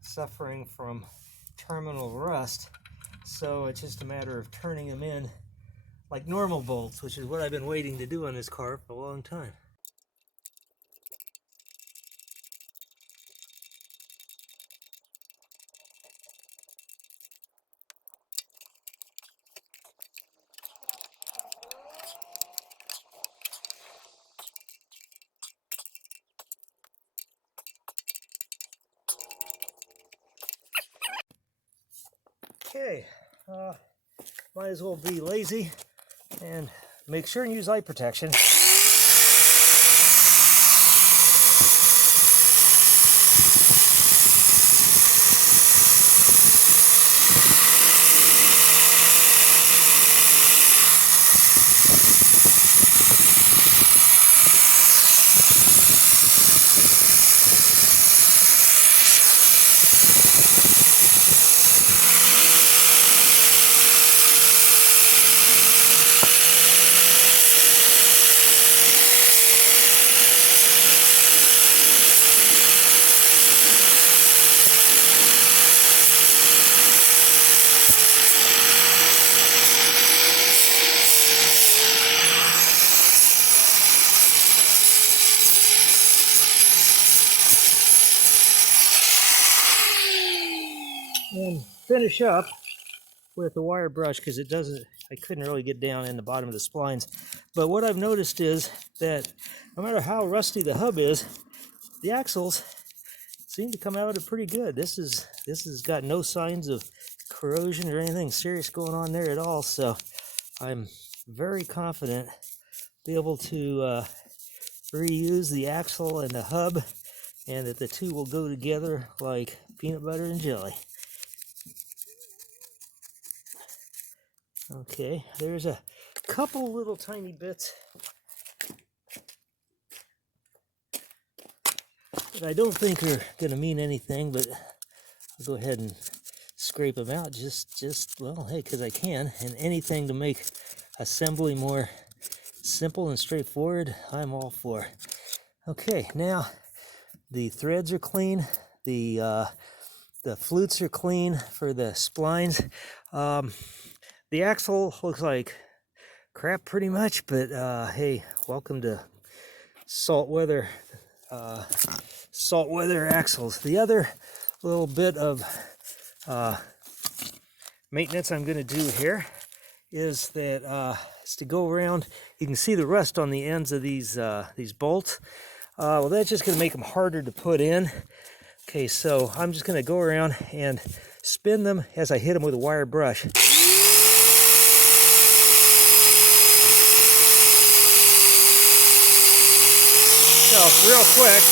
suffering from terminal rust, so it's just a matter of turning them in like normal bolts, which is what I've been waiting to do on this car for a long time. Okay, might as well be lazy and make sure and use eye protection. And finish up with the wire brush, because I couldn't really get down in the bottom of the splines. But what I've noticed is that no matter how rusty the hub is, the axles seem to come out of it pretty good. This has got no signs of corrosion or anything serious going on there at all, so I'm very confident be able to reuse the axle and the hub, and that the two will go together like peanut butter and jelly. Okay, there's a couple little tiny bits that I don't think are going to mean anything, but I'll go ahead and scrape them out well, hey, because I can, and anything to make assembly more simple and straightforward, I'm all for. Okay, now the threads are clean, the flutes are clean for the splines. The axle looks like crap pretty much, but hey, welcome to salt weather axles. The other little bit of maintenance I'm going to do here is that is to go around. You can see the rust on the ends of these bolts. Well, that's just going to make them harder to put in. Okay, so I'm just going to go around and spin them as I hit them with a wire brush. So, real quick.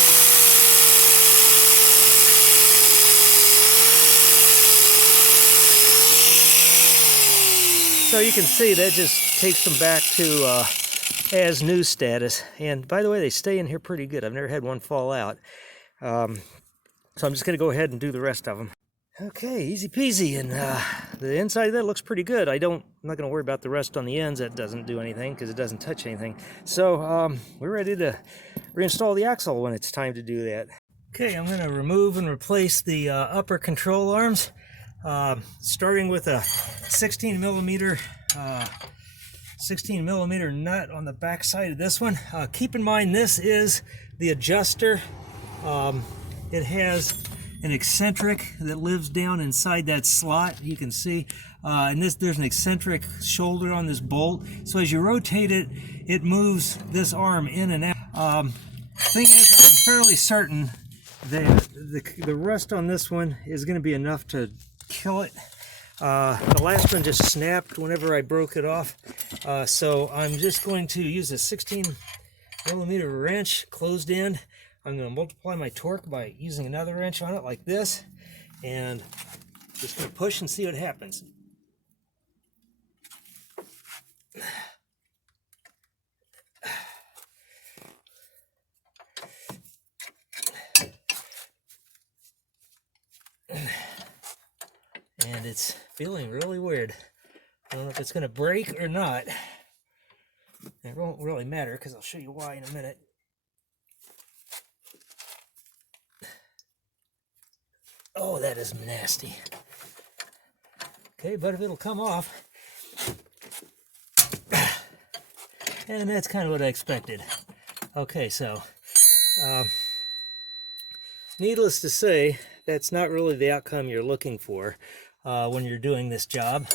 So you can see that just takes them back to as new status. And by the way, they stay in here pretty good. I've never had one fall out. So I'm just going to go ahead and do the rest of them. Okay, easy peasy, and the inside of that looks pretty good. I'm not going to worry about the rest on the ends. That doesn't do anything because it doesn't touch anything. So we're ready to reinstall the axle when it's time to do that. Okay, I'm going to remove and replace the upper control arms, starting with a 16 millimeter nut on the back side of this one. Keep in mind, this is the adjuster. It has an eccentric that lives down inside that slot, you can see, and there's an eccentric shoulder on this bolt, so as you rotate it, it moves this arm in and out. Thing is, I'm fairly certain that the rust on this one is going to be enough to kill it. The last one just snapped whenever I broke it off, so I'm just going to use a 16 millimeter wrench, closed end. I'm going to multiply my torque by using another wrench on it like this, and just going to push and see what happens. And it's feeling really weird. I don't know if it's going to break or not. It won't really matter because I'll show you why in a minute. Oh, that is nasty. Okay, but if it'll come off. And that's kind of what I expected. Okay, so needless to say, that's not really the outcome you're looking for when you're doing this job.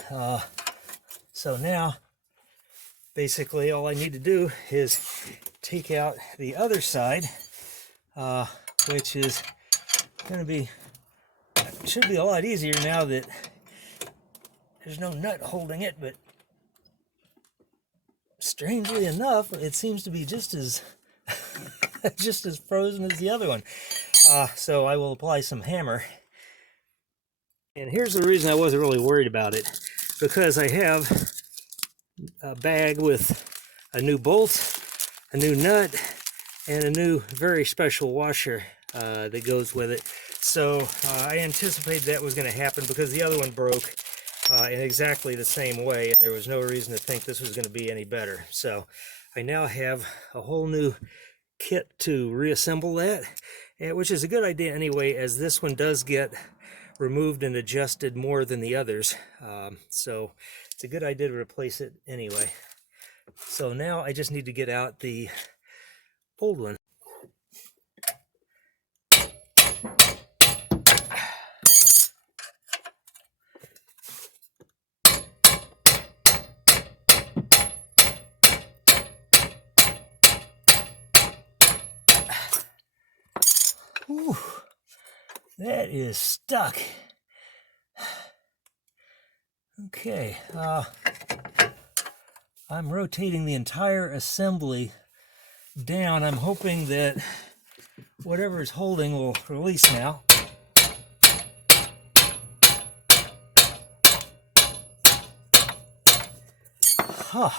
So now, basically, all I need to do is take out the other side, which is going to be, should be a lot easier now that there's no nut holding it, but strangely enough, it seems to be just as just as frozen as the other one. So I will apply some hammer. And here's the reason I wasn't really worried about it, because I have a bag with a new bolt, a new nut, and a new very special washer that goes with it. So I anticipated that was going to happen because the other one broke in exactly the same way, and there was no reason to think this was going to be any better. So I now have a whole new kit to reassemble that, which is a good idea anyway, as this one does get removed and adjusted more than the others. So it's a good idea to replace it anyway. So now I just need to get out the old one. Whew, that is stuck. Okay, I'm rotating the entire assembly down. I'm hoping that whatever is holding will release now. Huh.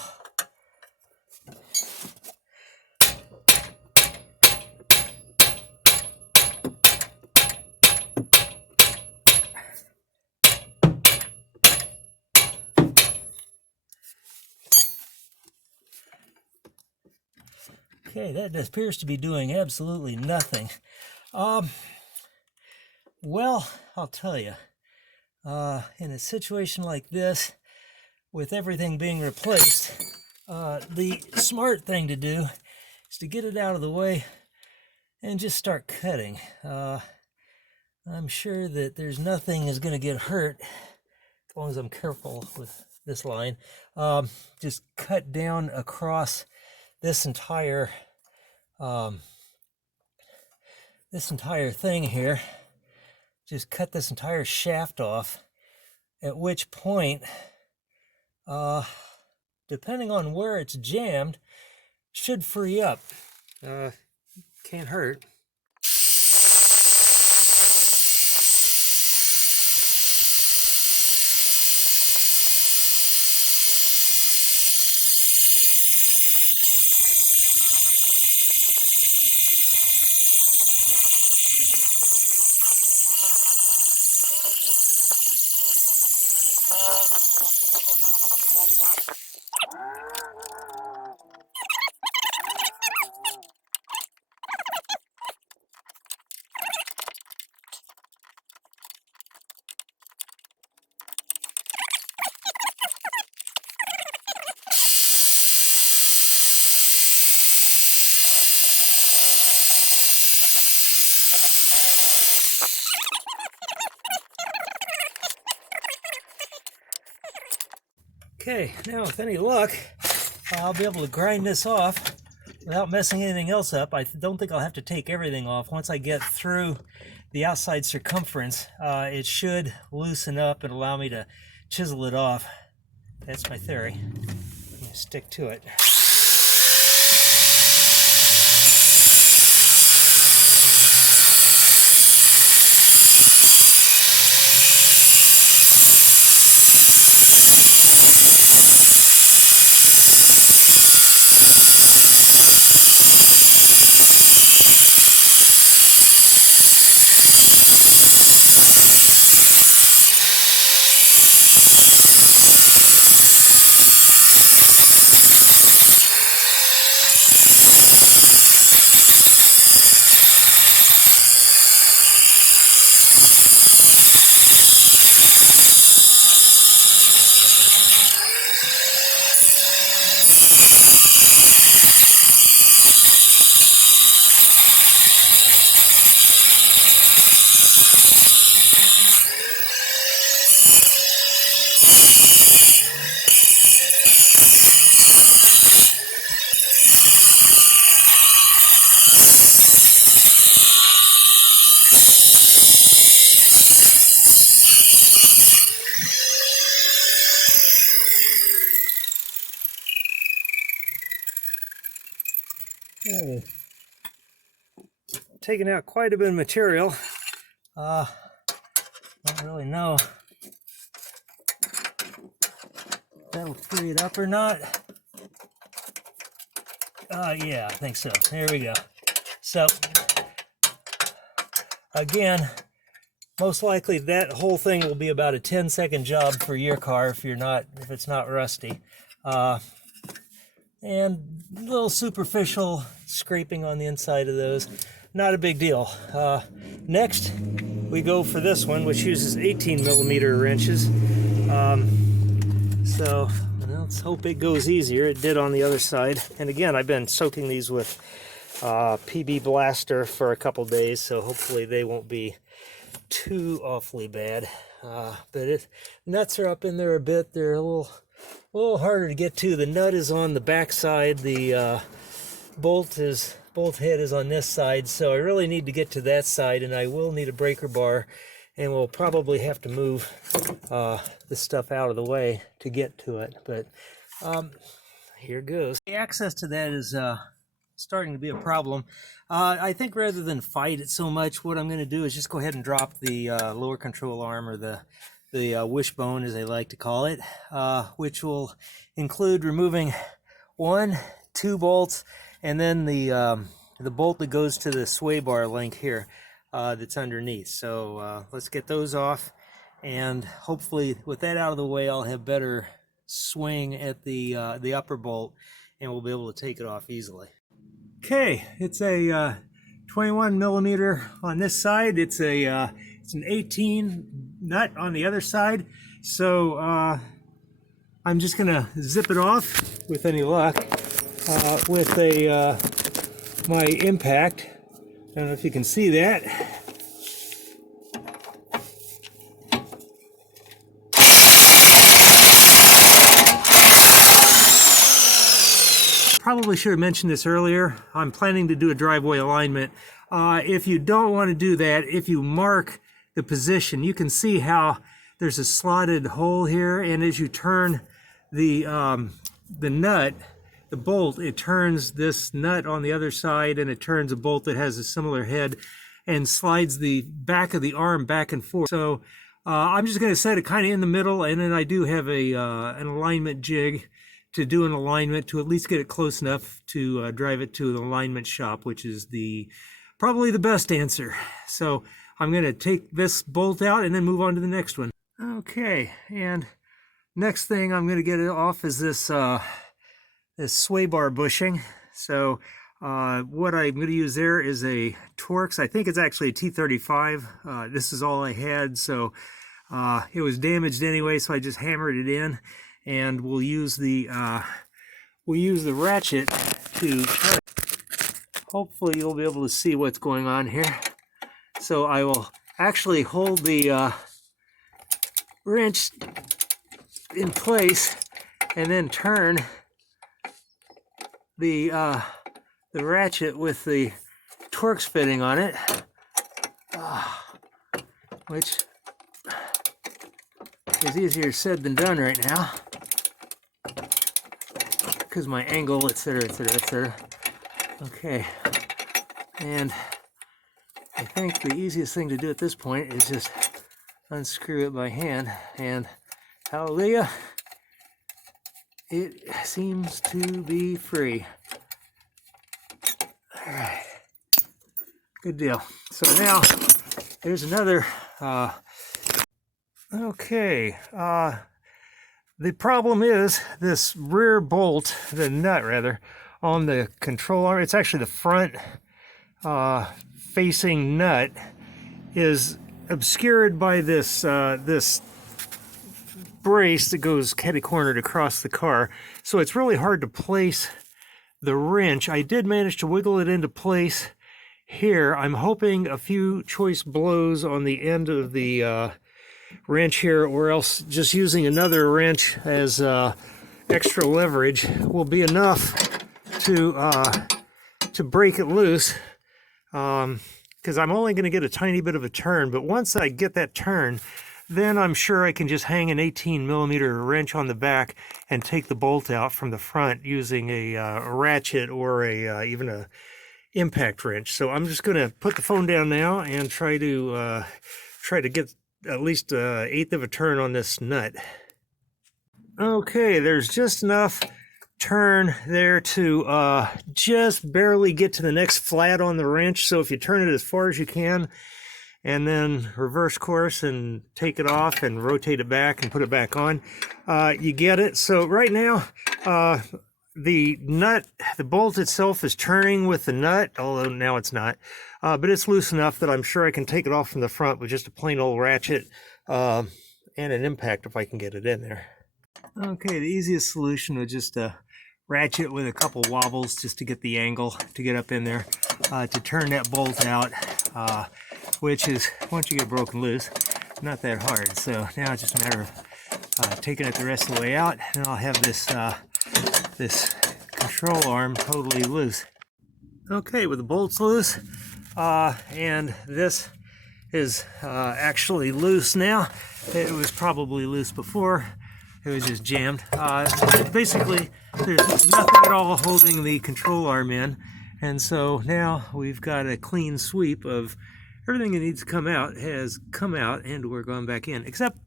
Okay, that appears to be doing absolutely nothing. Well, I'll tell you, in a situation like this, with everything being replaced, the smart thing to do is to get it out of the way and just start cutting. I'm sure that there's nothing is going to get hurt as long as I'm careful with this line. Just cut down across this entire thing here. Just cut this entire shaft off, at which point, depending on where it's jammed, should free up. Can't hurt. Okay, now with any luck, I'll be able to grind this off without messing anything else up. I don't think I'll have to take everything off. Once I get through the outside circumference, it should loosen up and allow me to chisel it off. That's my theory. I'm gonna stick to it. Okay. Taking out quite a bit of material. Don't really know if that'll free it up or not. Yeah, I think so. There we go. So again, most likely that whole thing will be about a 10-second job for your car if it's not rusty. And a little superficial scraping on the inside of those. Not a big deal. Next, we go for this one, which uses 18mm wrenches. So let's hope it goes easier. It did on the other side. And again, I've been soaking these with PB Blaster for a couple days, so hopefully they won't be too awfully bad. But nuts are up in there a bit. They're a little harder to get to. The nut is on the back side. The bolt head is on this side, so I really need to get to that side, and I will need a breaker bar, and we'll probably have to move this stuff out of the way to get to it. But here goes. The access to that is starting to be a problem. I think rather than fight it so much, what I'm going to do is just go ahead and drop the lower control arm, or the wishbone as they like to call it, which will include removing 2 bolts, and then the bolt that goes to the sway bar link here that's underneath. So let's get those off, and hopefully with that out of the way, I'll have better swing at the upper bolt, and we'll be able to take it off easily. Okay, it's a 21mm on this side. It's an 18 nut on the other side. So I'm just gonna zip it off with any luck with my impact. I don't know if you can see that. Probably should have mentioned this earlier. I'm planning to do a driveway alignment. If you don't want to do that, if you mark the position, you can see how there's a slotted hole here, and as you turn the nut, the bolt, it turns this nut on the other side, and it turns a bolt that has a similar head and slides the back of the arm back and forth. So I'm just going to set it kind of in the middle, and then I do have an alignment jig to do an alignment to at least get it close enough to drive it to the alignment shop, which is probably the best answer. So I'm going to take this bolt out and then move on to the next one. Okay, and next thing I'm going to get it off is this sway bar bushing. So what I'm going to use there is a Torx. I think it's actually a T35. This is all I had, so it was damaged anyway, so I just hammered it in. And we'll use the ratchet to turn. Hopefully you'll be able to see what's going on here. So I will actually hold the wrench in place and then turn the ratchet with the Torx fitting on it, which is easier said than done right now because my angle, etc., etc., etc. Okay, and I think the easiest thing to do at this point is just unscrew it by hand, and hallelujah, it seems to be free. All right, good deal. So now there's another, okay, the problem is this rear bolt, the nut rather, on the control arm, it's actually the front facing nut, is obscured by this this brace that goes catty-cornered across the car. So it's really hard to place the wrench. I did manage to wiggle it into place here. I'm hoping a few choice blows on the end of the wrench here, or else just using another wrench as extra leverage will be enough to break it loose, because I'm only going to get a tiny bit of a turn, but once I get that turn, then I'm sure I can just hang an 18mm wrench on the back and take the bolt out from the front using a ratchet or even a impact wrench. So I'm just going to put the phone down now and try to get at least an eighth of a turn on this nut. Okay, there's just enough turn there to just barely get to the next flat on the wrench. So if you turn it as far as you can and then reverse course and take it off and rotate it back and put it back on, you get it. So right now the nut, the bolt itself is turning with the nut, although now it's not, but it's loose enough that I'm sure I can take it off from the front with just a plain old ratchet and an impact if I can get it in there. Okay, the easiest solution was just a ratchet with a couple wobbles just to get the angle to get up in there to turn that bolt out, which is, once you get broken loose, not that hard. So now it's just a matter of taking it the rest of the way out, and I'll have this this control arm totally loose. Okay, with the bolts loose, and this is actually loose now. It was probably loose before. It was just jammed. Basically, there's nothing at all holding the control arm in, and so now we've got a clean sweep of everything that needs to come out has come out, and we're going back in, except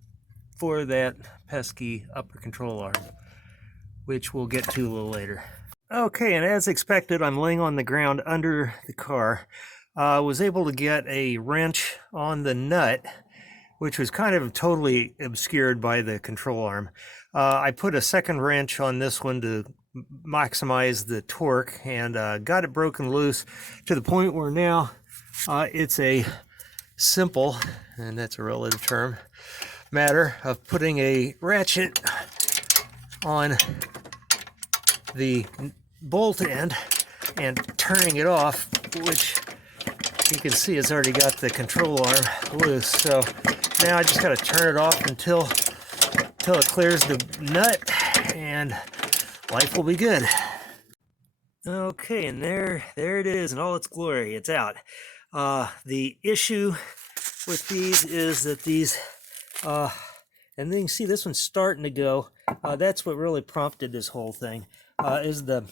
for that pesky upper control arm, which we'll get to a little later. Okay, and as expected, I'm laying on the ground under the car. I was able to get a wrench on the nut, which was kind of totally obscured by the control arm. I put a second wrench on this one to maximize the torque, and got it broken loose to the point where now it's a simple, and that's a relative term, matter of putting a ratchet on the bolt end and turning it off, which you can see it's already got the control arm loose. So now I just got to turn it off until it clears the nut, and life will be good. Okay, and there it is in all its glory. It's out. The issue with these is that these, and then you can see this one's starting to go. That's what really prompted this whole thing. Is the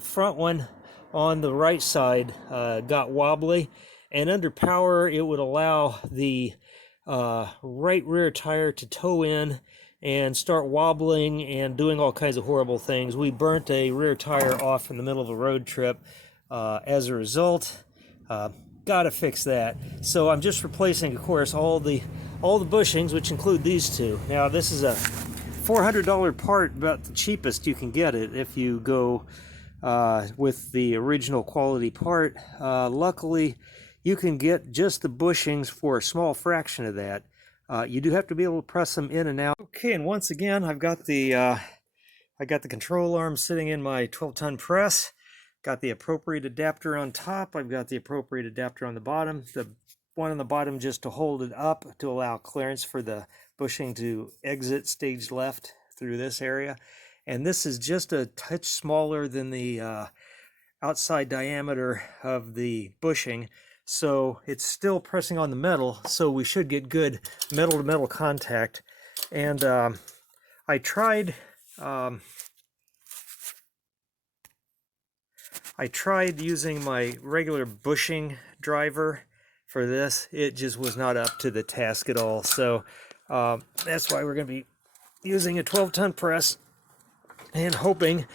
front one on the right side got wobbly, and under power it would allow the right rear tire to toe in and start wobbling and doing all kinds of horrible things. We burnt a rear tire off in the middle of a road trip as a result. Gotta fix that. So I'm just replacing, of course, all the bushings, which include these two. Now this is a $400 part, about the cheapest you can get it if you go with the original quality part. Luckily, you can get just the bushings for a small fraction of that. You do have to be able to press them in and out. Okay, and once again, I've got the control arm sitting in my 12-ton press. Got the appropriate adapter on top. I've got the appropriate adapter on the bottom. The one on the bottom just to hold it up to allow clearance for the bushing to exit stage left through this area. and this is just a touch smaller than the outside diameter of the bushing, so it's still pressing on the metal, so we should get good metal to metal contact. And I tried using my regular bushing driver for this. It just was not up to the task at all, so that's why we're going to be using a 12-ton press and hoping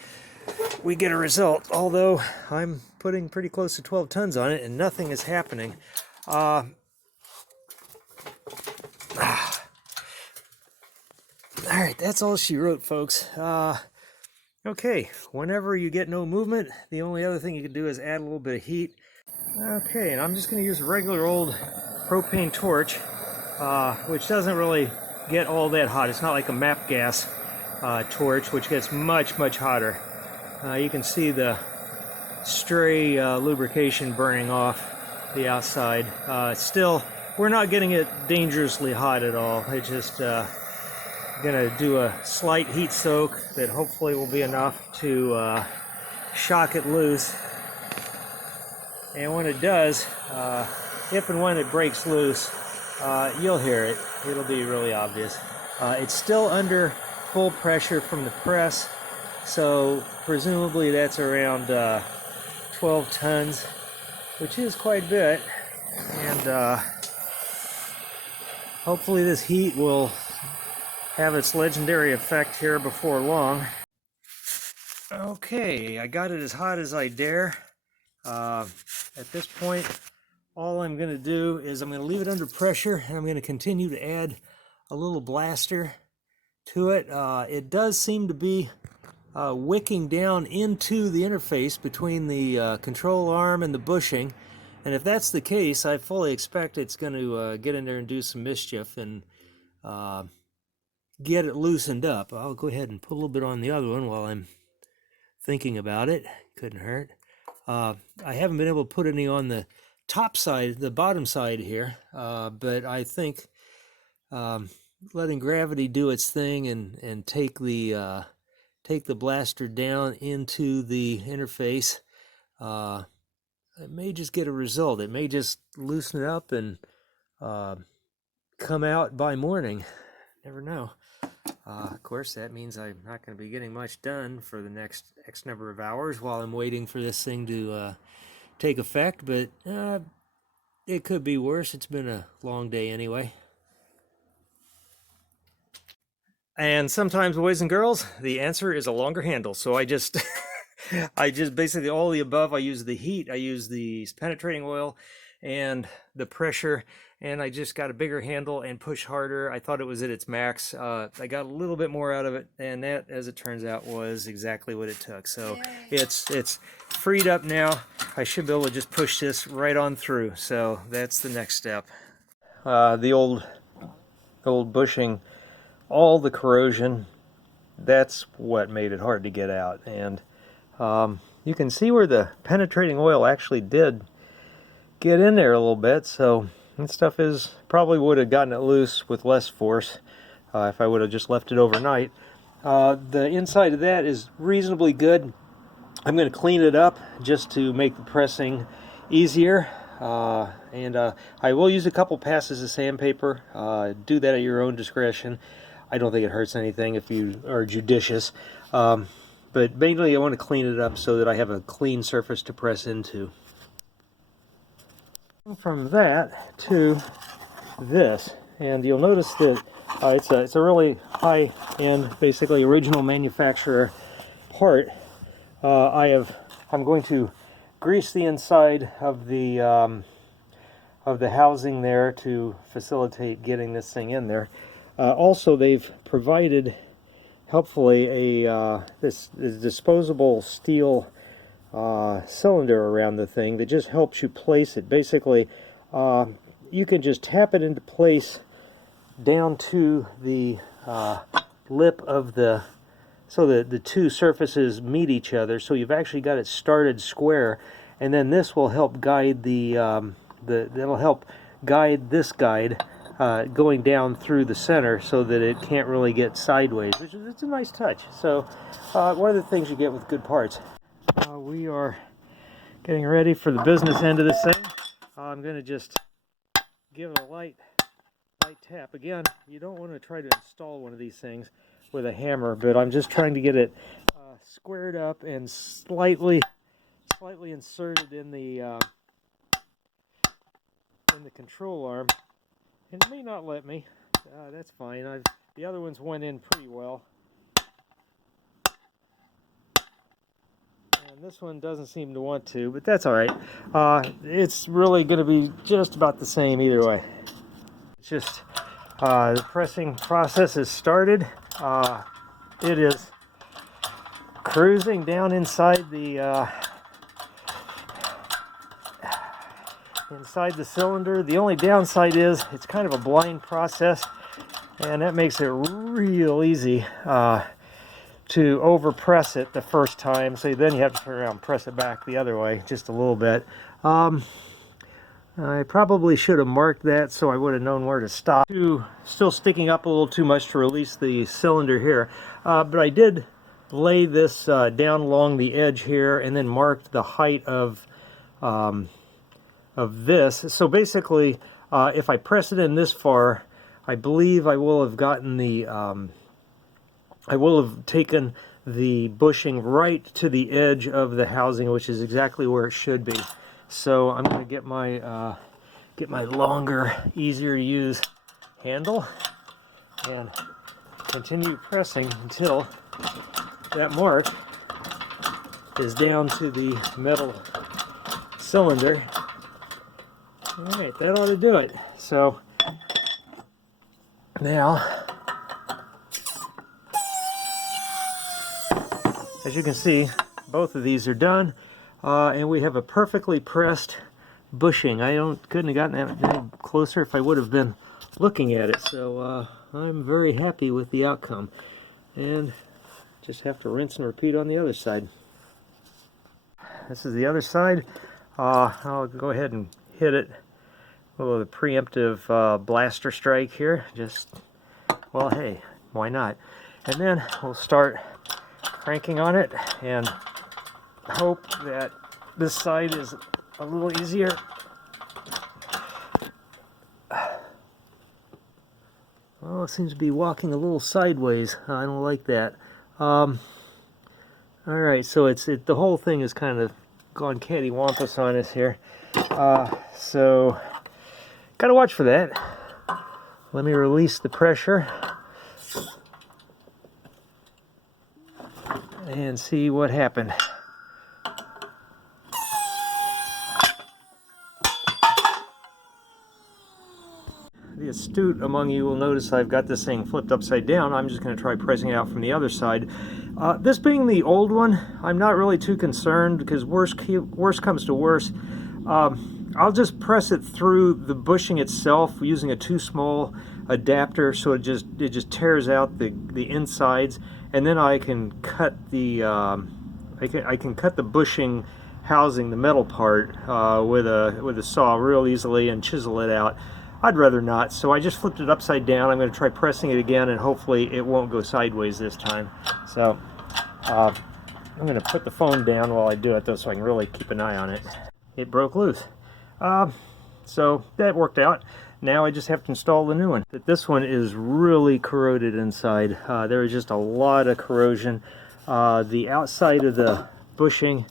we get a result, although I'm putting pretty close to 12 tons on it and nothing is happening. All right, that's all she wrote, folks. Okay, whenever you get no movement, the only other thing you can do is add a little bit of heat. Okay, and I'm just going to use a regular old propane torch, which doesn't really get all that hot. It's not like a MAP gas torch, which gets much, much hotter. You can see the stray lubrication burning off the outside. Still, we're not getting it dangerously hot at all. It's just gonna do a slight heat soak that hopefully will be enough to shock it loose. And when it does, if and when it breaks loose, you'll hear it. It'll be really obvious. It's still under full pressure from the press, so presumably that's around 12 tons, which is quite a bit. And hopefully this heat will have its legendary effect here before long. Okay, I got it as hot as I dare. At this point, all I'm going to do is I'm going to leave it under pressure, and I'm going to continue to add a little blaster to it. It does seem to be wicking down into the interface between the control arm and the bushing, and if that's the case, I fully expect it's going to get in there and do some mischief and get it loosened up. I'll go ahead and put a little bit on the other one while I'm thinking about it. Couldn't hurt. I haven't been able to put any on the top side, the bottom side here, but I think letting gravity do its thing and take the blaster down into the interface, it may just get a result. It may just loosen it up and come out by morning. Never know. Of course, that means I'm not going to be getting much done for the next X number of hours while I'm waiting for this thing to take effect, but it could be worse. It's been a long day anyway. And sometimes, boys and girls, the answer is a longer handle. So I just basically all the above. I use the heat, I use the penetrating oil and the pressure, and I just got a bigger handle and push harder. I thought it was at its max. I got a little bit more out of it, and that, as it turns out, was exactly what it took. So it's freed up now. I should be able to just push this right on through. So that's the next step. The old bushing, all the corrosion, that's what made it hard to get out. And you can see where the penetrating oil actually did get in there a little bit, so that stuff is probably would have gotten it loose with less force if I would have just left it overnight. The inside of that is reasonably good. I'm going to clean it up just to make the pressing easier, and I will use a couple passes of sandpaper. Do that at your own discretion. I don't think it hurts anything if you are judicious, but mainly I want to clean it up so that I have a clean surface to press into. From that to this, and you'll notice that it's a really high-end, basically original manufacturer part. I'm going to grease the inside of the housing there to facilitate getting this thing in there. Also, they've provided, helpfully, this disposable steel cylinder around the thing that just helps you place it. Basically, you can just tap it into place down to the lip of the, so that the two surfaces meet each other. So you've actually got it started square, and then this will help guide that'll help guide this guide going down through the center so that it can't really get sideways, which is, it's a nice touch. So one of the things you get with good parts. We are getting ready for the business end of this thing. I'm going to just give it a light tap. Again, you don't want to try to install one of these things with a hammer, but I'm just trying to get it squared up and slightly inserted in the control arm. And it may not let me. That's fine. The other ones went in pretty well. And this one doesn't seem to want to, but that's all right. It's really going to be just about the same either way. It's just the pressing process has started. It is cruising down inside the cylinder. The only downside is it's kind of a blind process, and that makes it real easy to overpress it the first time. So then you have to turn around and press it back the other way just a little bit. I probably should have marked that so I would have known where to stop. Still sticking up a little too much to release the cylinder here, but I did lay this down along the edge here and then marked the height of this. So basically, if I press it in this far, I believe I will have gotten the I will have taken the bushing right to the edge of the housing, which is exactly where it should be. So I'm going to get my longer, easier to use handle and continue pressing until that mark is down to the metal cylinder. All right, that ought to do it. So now, as you can see, both of these are done, and we have a perfectly pressed bushing. I couldn't have gotten that any closer if I would have been looking at it. So I'm very happy with the outcome, and just have to rinse and repeat on the other side. This is the other side. I'll go ahead and hit it with a preemptive blaster strike here. Just, well, hey, why not? And then we'll start cranking on it and hope that this side is a little easier. Well, it seems to be walking a little sideways. I don't like that. All right, so the whole thing is kind of gone cattywampus on us here. So gotta watch for that. Let me release the pressure and see what happened. The astute among you will notice I've got this thing flipped upside down. I'm just going to try pressing it out from the other side. This being the old one, I'm not really too concerned because worst comes to worst. I'll just press it through the bushing itself using a too small adapter, so it just tears out the insides, and then I can cut the I can cut the bushing housing, the metal part, with a saw real easily and chisel it out. I'd rather not, so I just flipped it upside down. I'm going to try pressing it again, and hopefully it won't go sideways this time. So I'm going to put the phone down while I do it, though, so I can really keep an eye on it. It broke loose. So that worked out. Now I just have to install the new one. This one is really corroded inside. There is just a lot of corrosion. The outside of the bushing,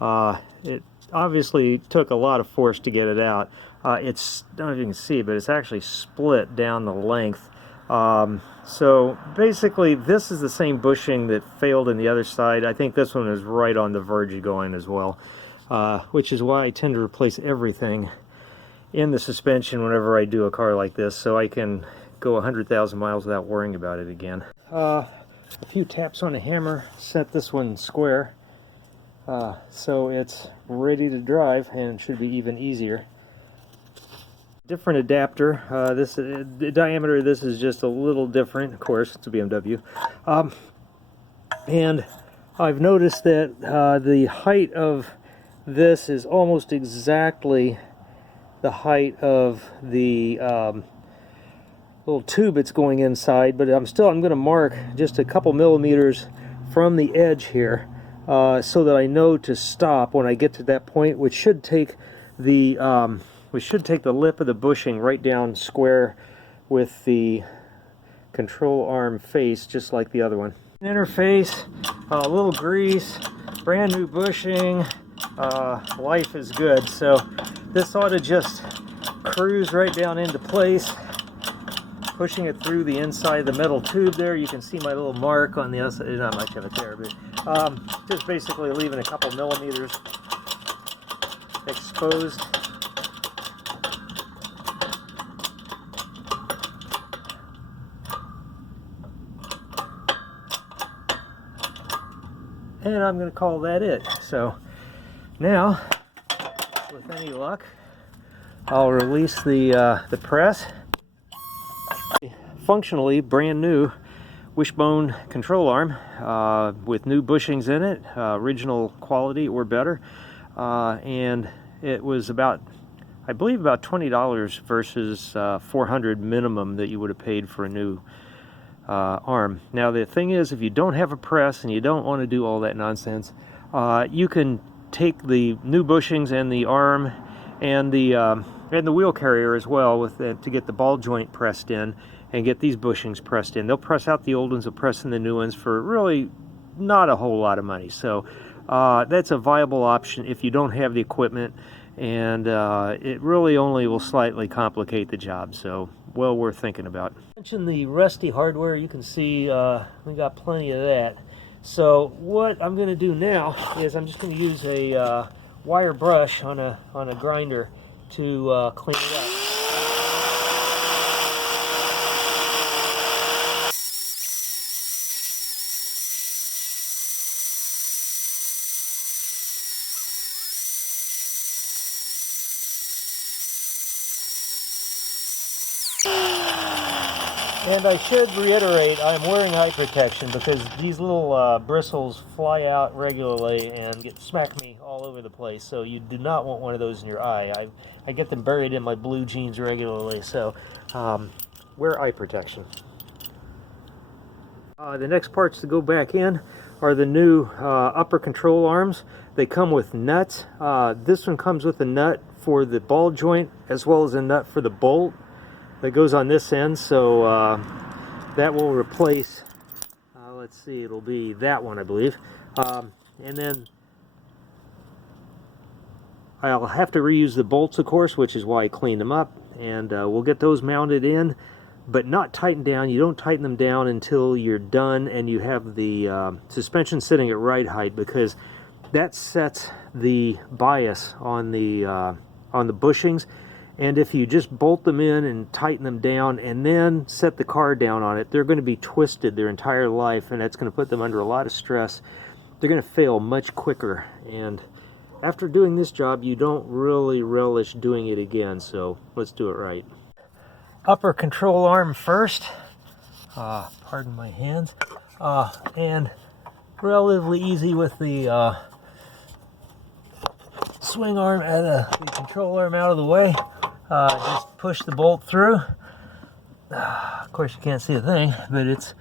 it obviously took a lot of force to get it out. It's, I don't know if you can see, but it's actually split down the length. So basically this is the same bushing that failed in the other side. I think this one is right on the verge of going as well, which is why I tend to replace everything in the suspension whenever I do a car like this, so I can go 100,000 miles without worrying about it again. A few taps on a hammer set this one square, so it's ready to drive, and it should be even easier. Different adapter. The diameter of this is just a little different. Of course, it's a BMW. And I've noticed that the height of this is almost exactly the height of the little tube it's going inside, but I'm going to mark just a couple millimeters from the edge here so that I know to stop when I get to that point, which should take the lip of the bushing right down square with the control arm face, just like the other one. Interface, a little grease, brand new bushing, life is good. So this ought to just cruise right down into place, pushing it through the inside of the metal tube there. You can see my little mark on the outside. There's not much of it there, but just basically leaving a couple millimeters exposed. And I'm going to call that it. So now, with any luck, I'll release the press. Functionally brand new wishbone control arm with new bushings in it, original quality or better, and it was about, I believe, about $20 versus $400 minimum that you would have paid for a new arm. Now the thing is, if you don't have a press and you don't want to do all that nonsense, you can take the new bushings and the arm and the wheel carrier as well with to get the ball joint pressed in and get these bushings pressed in. They'll press out the old ones, they'll press in the new ones for really not a whole lot of money. So that's a viable option if you don't have the equipment, and it really only will slightly complicate the job, so well worth thinking about. Mention the rusty hardware. You can see we got plenty of that. So what I'm going to do now is I'm just going to use a wire brush on a grinder to clean it up. And I should reiterate, I'm wearing eye protection because these little bristles fly out regularly and smack me all over the place. So you do not want one of those in your eye. I get them buried in my blue jeans regularly, so wear eye protection. The next parts to go back in are the new upper control arms. They come with nuts. This one comes with a nut for the ball joint as well as a nut for the bolt that goes on this end, so that will replace, let's see, it'll be that one, I believe. And then I'll have to reuse the bolts, of course, which is why I cleaned them up, and we'll get those mounted in, but not tightened down. You don't tighten them down until you're done and you have the suspension sitting at right height, because that sets the bias on the bushings. And if you just bolt them in and tighten them down and then set the car down on it, they're going to be twisted their entire life, and that's going to put them under a lot of stress. They're going to fail much quicker, and after doing this job, you don't really relish doing it again, so let's do it right. Upper control arm first. Pardon my hands. And relatively easy with the swing arm and the control arm out of the way. Just push the bolt through. Of course you can't see a thing, but it's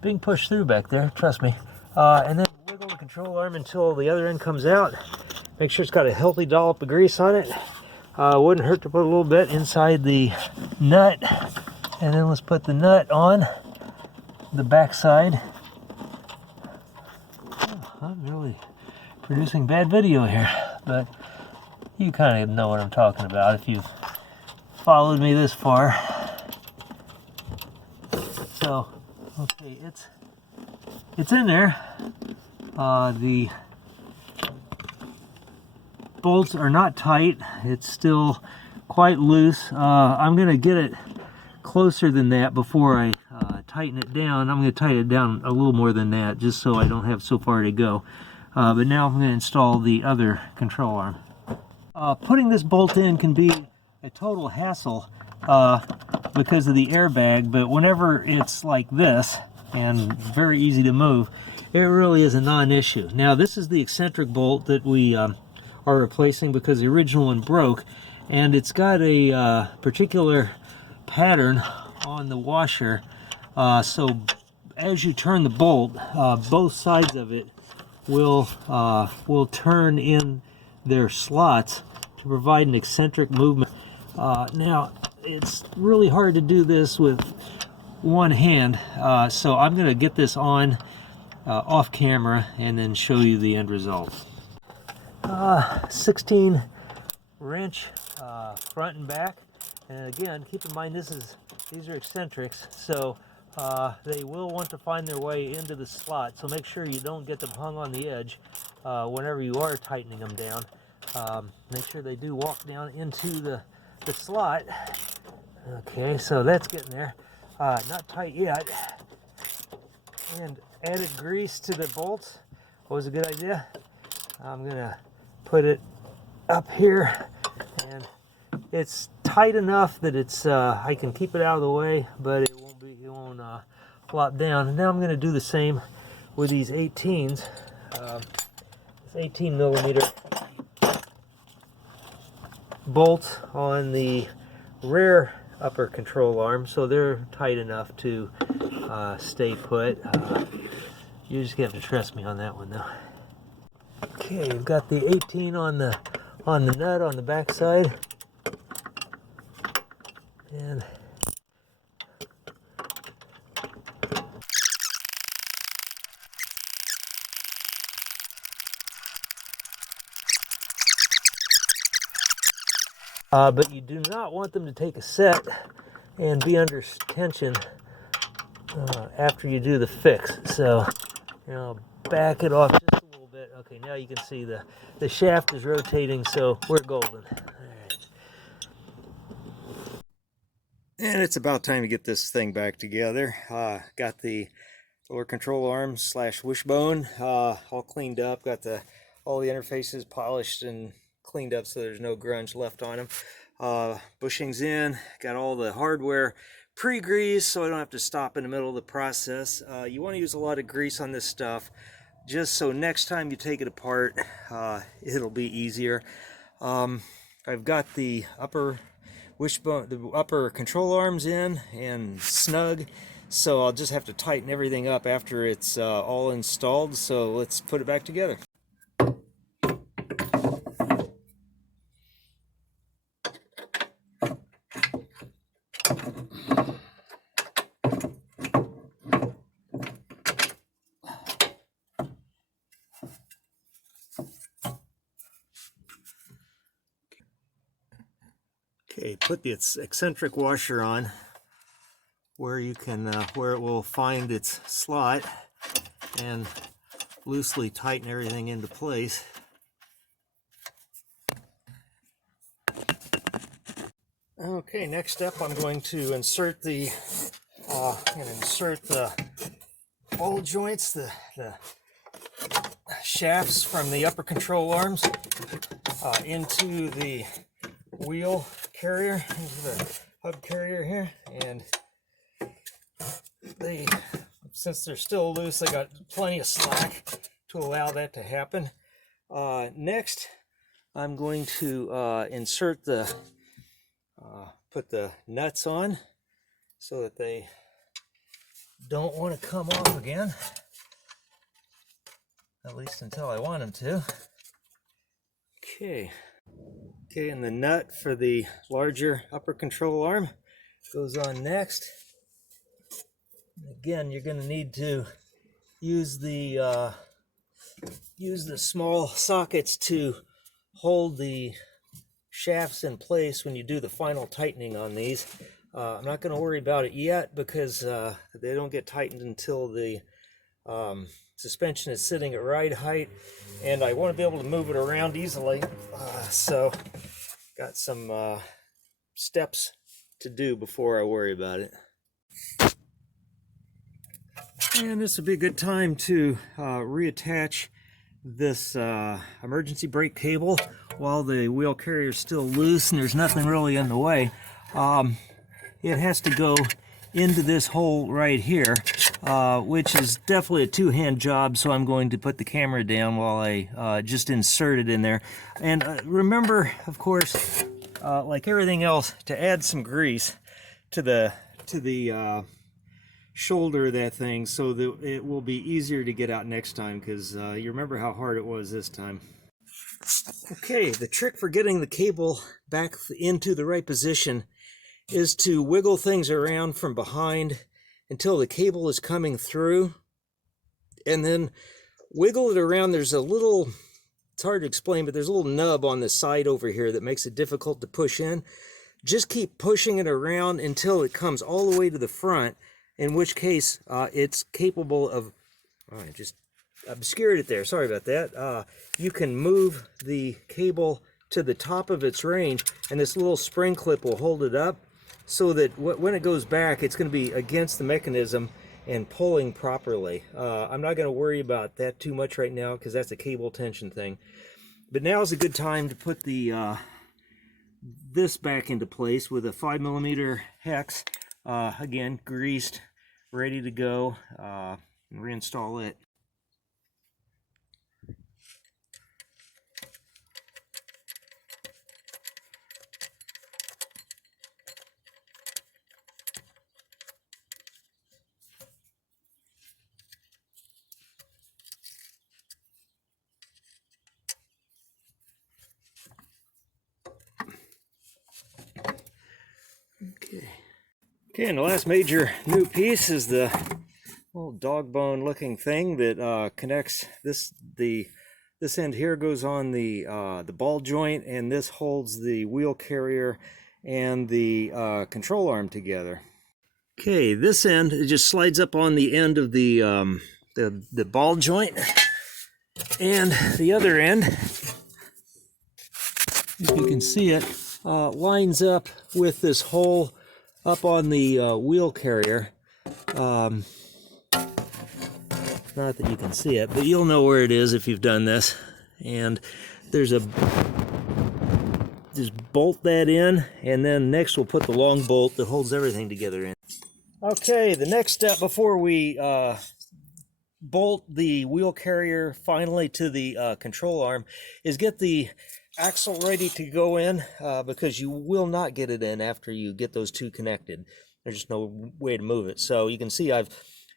being pushed through back there, trust me. And then wiggle the control arm until the other end comes out. Make sure it's got a healthy dollop of grease on it. Wouldn't hurt to put a little bit inside the nut. And then let's put the nut on the back side. Oh, I'm really producing bad video here, but you kind of know what I'm talking about if you've followed me this far. So, okay, it's in there. The bolts are not tight. It's still quite loose. I'm going to get it closer than that before I tighten it down. I'm going to tighten it down a little more than that just so I don't have so far to go. But now I'm going to install the other control arm. Putting this bolt in can be a total hassle because of the airbag, but whenever it's like this and very easy to move, it really is a non-issue. Now this is the eccentric bolt that we are replacing because the original one broke, and it's got a particular pattern on the washer, so as you turn the bolt, both sides of it will turn in their slots to provide an eccentric movement. Now, it's really hard to do this with one hand, so I'm going to get this on off camera and then show you the end result. 16 wrench front and back, and again, keep in mind these are eccentrics, so they will want to find their way into the slot, so make sure you don't get them hung on the edge whenever you are tightening them down. Make sure they do walk down into the slot. Okay, so that's getting there. Not tight yet. And added grease to the bolts was a good idea. I'm gonna put it up here, and it's tight enough that it's I can keep it out of the way, but it won't flop down. And now I'm gonna do the same with these 18s. This 18 millimeter bolts on the rear upper control arm, so they're tight enough to stay put. You just have to trust me on that one though. Okay, we've got the 18 on the nut on the back side, and but you do not want them to take a set and be under tension after you do the fix. So, you know, back it off just a little bit. Okay, now you can see the shaft is rotating, so we're golden. All right. And it's about time to get this thing back together. Got the lower control arm / wishbone all cleaned up. Got all the interfaces polished and cleaned up so there's no grunge left on them. Bushings in, got all the hardware pre-greased so I don't have to stop in the middle of the process. You want to use a lot of grease on this stuff just so next time you take it apart it'll be easier. I've got the upper wishbone, the upper control arms in and snug, so I'll just have to tighten everything up after it's all installed. So let's put it back together. Okay, put the eccentric washer on where you can where it will find its slot and loosely tighten everything into place. Okay, next up I'm going to insert the ball joints, the shafts from the upper control arms into the wheel carrier, into the hub carrier here, and since they're still loose, they got plenty of slack to allow that to happen. Next, I'm going to insert put the nuts on so that they don't want to come off again, at least until I want them to. Okay, and the nut for the larger upper control arm goes on next. Again, you're going to need to use the small sockets to hold the shafts in place when you do the final tightening on these. I'm not going to worry about it yet because they don't get tightened until the suspension is sitting at right height, and I want to be able to move it around easily. So got some steps to do before I worry about it. And this would be a good time to reattach this emergency brake cable while the wheel carrier is still loose and there's nothing really in the way. It has to go into this hole right here, which is definitely a two-hand job, so I'm going to put the camera down while I just insert it in there. And remember, of course, like everything else, to add some grease to to the shoulder of that thing so that it will be easier to get out next time, because you remember how hard it was this time. Okay, the trick for getting the cable back into the right position is to wiggle things around from behind until the cable is coming through, and then wiggle it around. There's a little, it's hard to explain, but there's a little nub on the side over here that makes it difficult to push in. Just keep pushing it around until it comes all the way to the front, in which case it's capable of, I just obscured it there, sorry about that. You can move the cable to the top of its range, and this little spring clip will hold it up so that when it goes back, it's going to be against the mechanism and pulling properly. I'm not going to worry about that too much right now because that's a cable tension thing. But now is a good time to put the this back into place with a 5mm hex. Again, greased, ready to go, and reinstall it. Okay, and the last major new piece is the little dog bone looking thing that connects this end here goes on the ball joint, and this holds the wheel carrier and the control arm together. Okay, this end, it just slides up on the end of the ball joint, and the other end, if you can see it, lines up with this hole up on the wheel carrier. Not that you can see it, but you'll know where it is if you've done this. And there's just bolt that in, and then next we'll put the long bolt that holds everything together in. Okay, the next step before we bolt the wheel carrier finally to the control arm is get the axle ready to go in, because you will not get it in after you get those two connected. There's just no way to move it. So you can see I've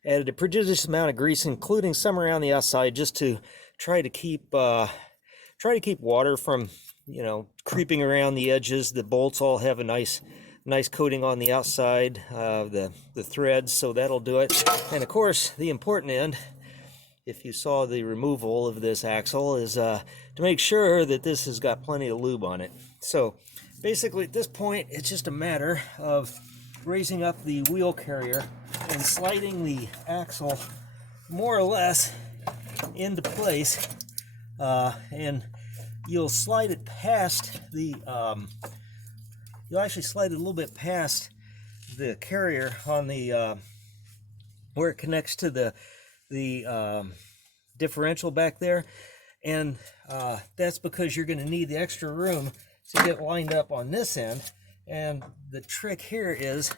added a prodigious amount of grease, including some around the outside, just to try to keep water from, you know, creeping around the edges. The bolts all have a nice coating on the outside of the threads, so that'll do it. And of course, the important end, if you saw the removal of this axle, is to make sure that this has got plenty of lube on it. So basically at this point, it's just a matter of raising up the wheel carrier and sliding the axle more or less into place, and you'll slide it past the you'll actually slide it a little bit past the carrier on the where it connects to the differential back there, and that's because you're going to need the extra room to get lined up on this end. And the trick here is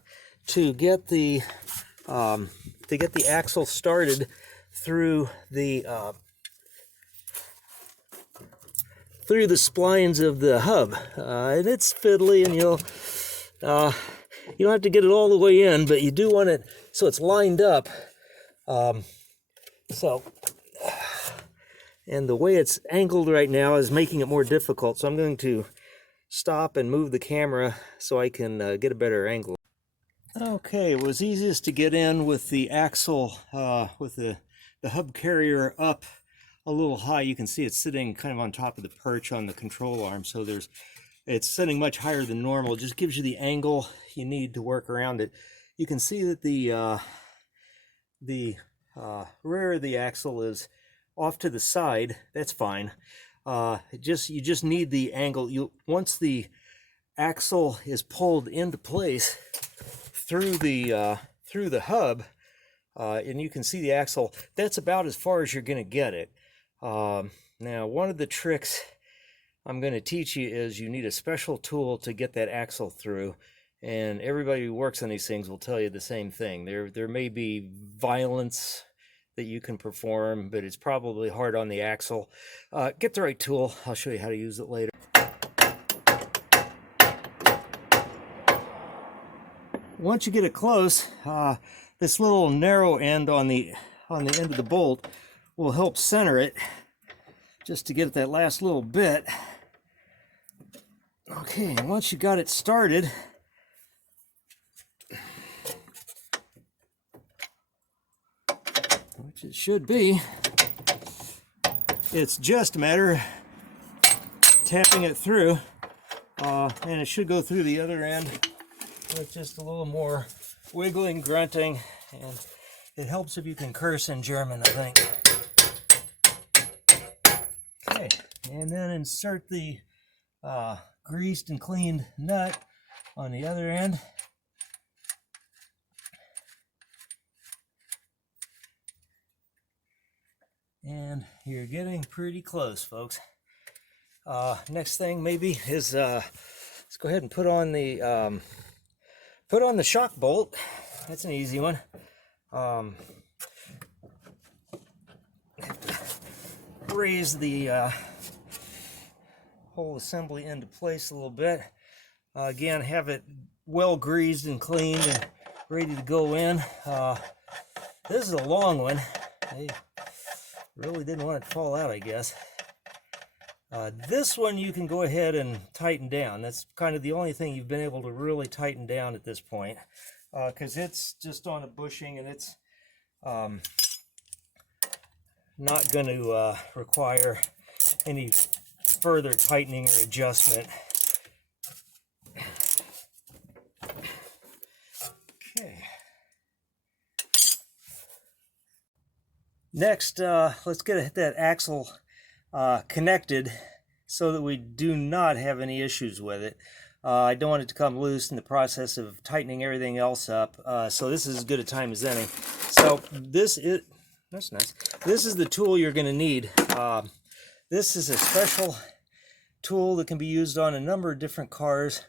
to get the axle started through the splines of the hub, and it's fiddly, and you don't have to get it all the way in, but you do want it so it's lined up. And the way it's angled right now is making it more difficult, so I'm going to stop and move the camera so I can get a better angle. Okay, it was easiest to get in with the axle, with the hub carrier up a little high. You can see it's sitting kind of on top of the perch on the control arm, so it's sitting much higher than normal. It just gives you the angle you need to work around it. You can see that the rear of the axle is off to the side. That's fine. You just need the angle. Once the axle is pulled into place through the hub, and you can see the axle, that's about as far as you're going to get it. Now, one of the tricks I'm going to teach you is you need a special tool to get that axle through, and everybody who works on these things will tell you the same thing. There may be violence that you can perform, but it's probably hard on the axle. Get the right tool. I'll show you how to use it later. once you get it close, this little narrow end on the end of the bolt will help center it, just to get that last little bit. Okay, and once you got it started, which it should be, it's just a matter of tapping it through, and it should go through the other end with just a little more wiggling, grunting, and it helps if you can curse in German, I think. Okay, and then insert the greased and cleaned nut on the other end. And you're getting pretty close, folks. Next thing maybe is let's go ahead and put on the shock bolt. That's an easy one. Raise the whole assembly into place a little bit. Again, have it well greased and cleaned and ready to go in. This is a long one. I really didn't want it to fall out, I guess. This one you can go ahead and tighten down. That's kind of the only thing you've been able to really tighten down at this point, because it's just on a bushing, and it's not going to require any further tightening or adjustment. Okay. Next, let's get that axle connected so that we do not have any issues with it. I don't want it to come loose in the process of tightening everything else up, so this is as good a time as any. So that's nice. This is the tool you're going to need. This is a special tool that can be used on a number of different cars,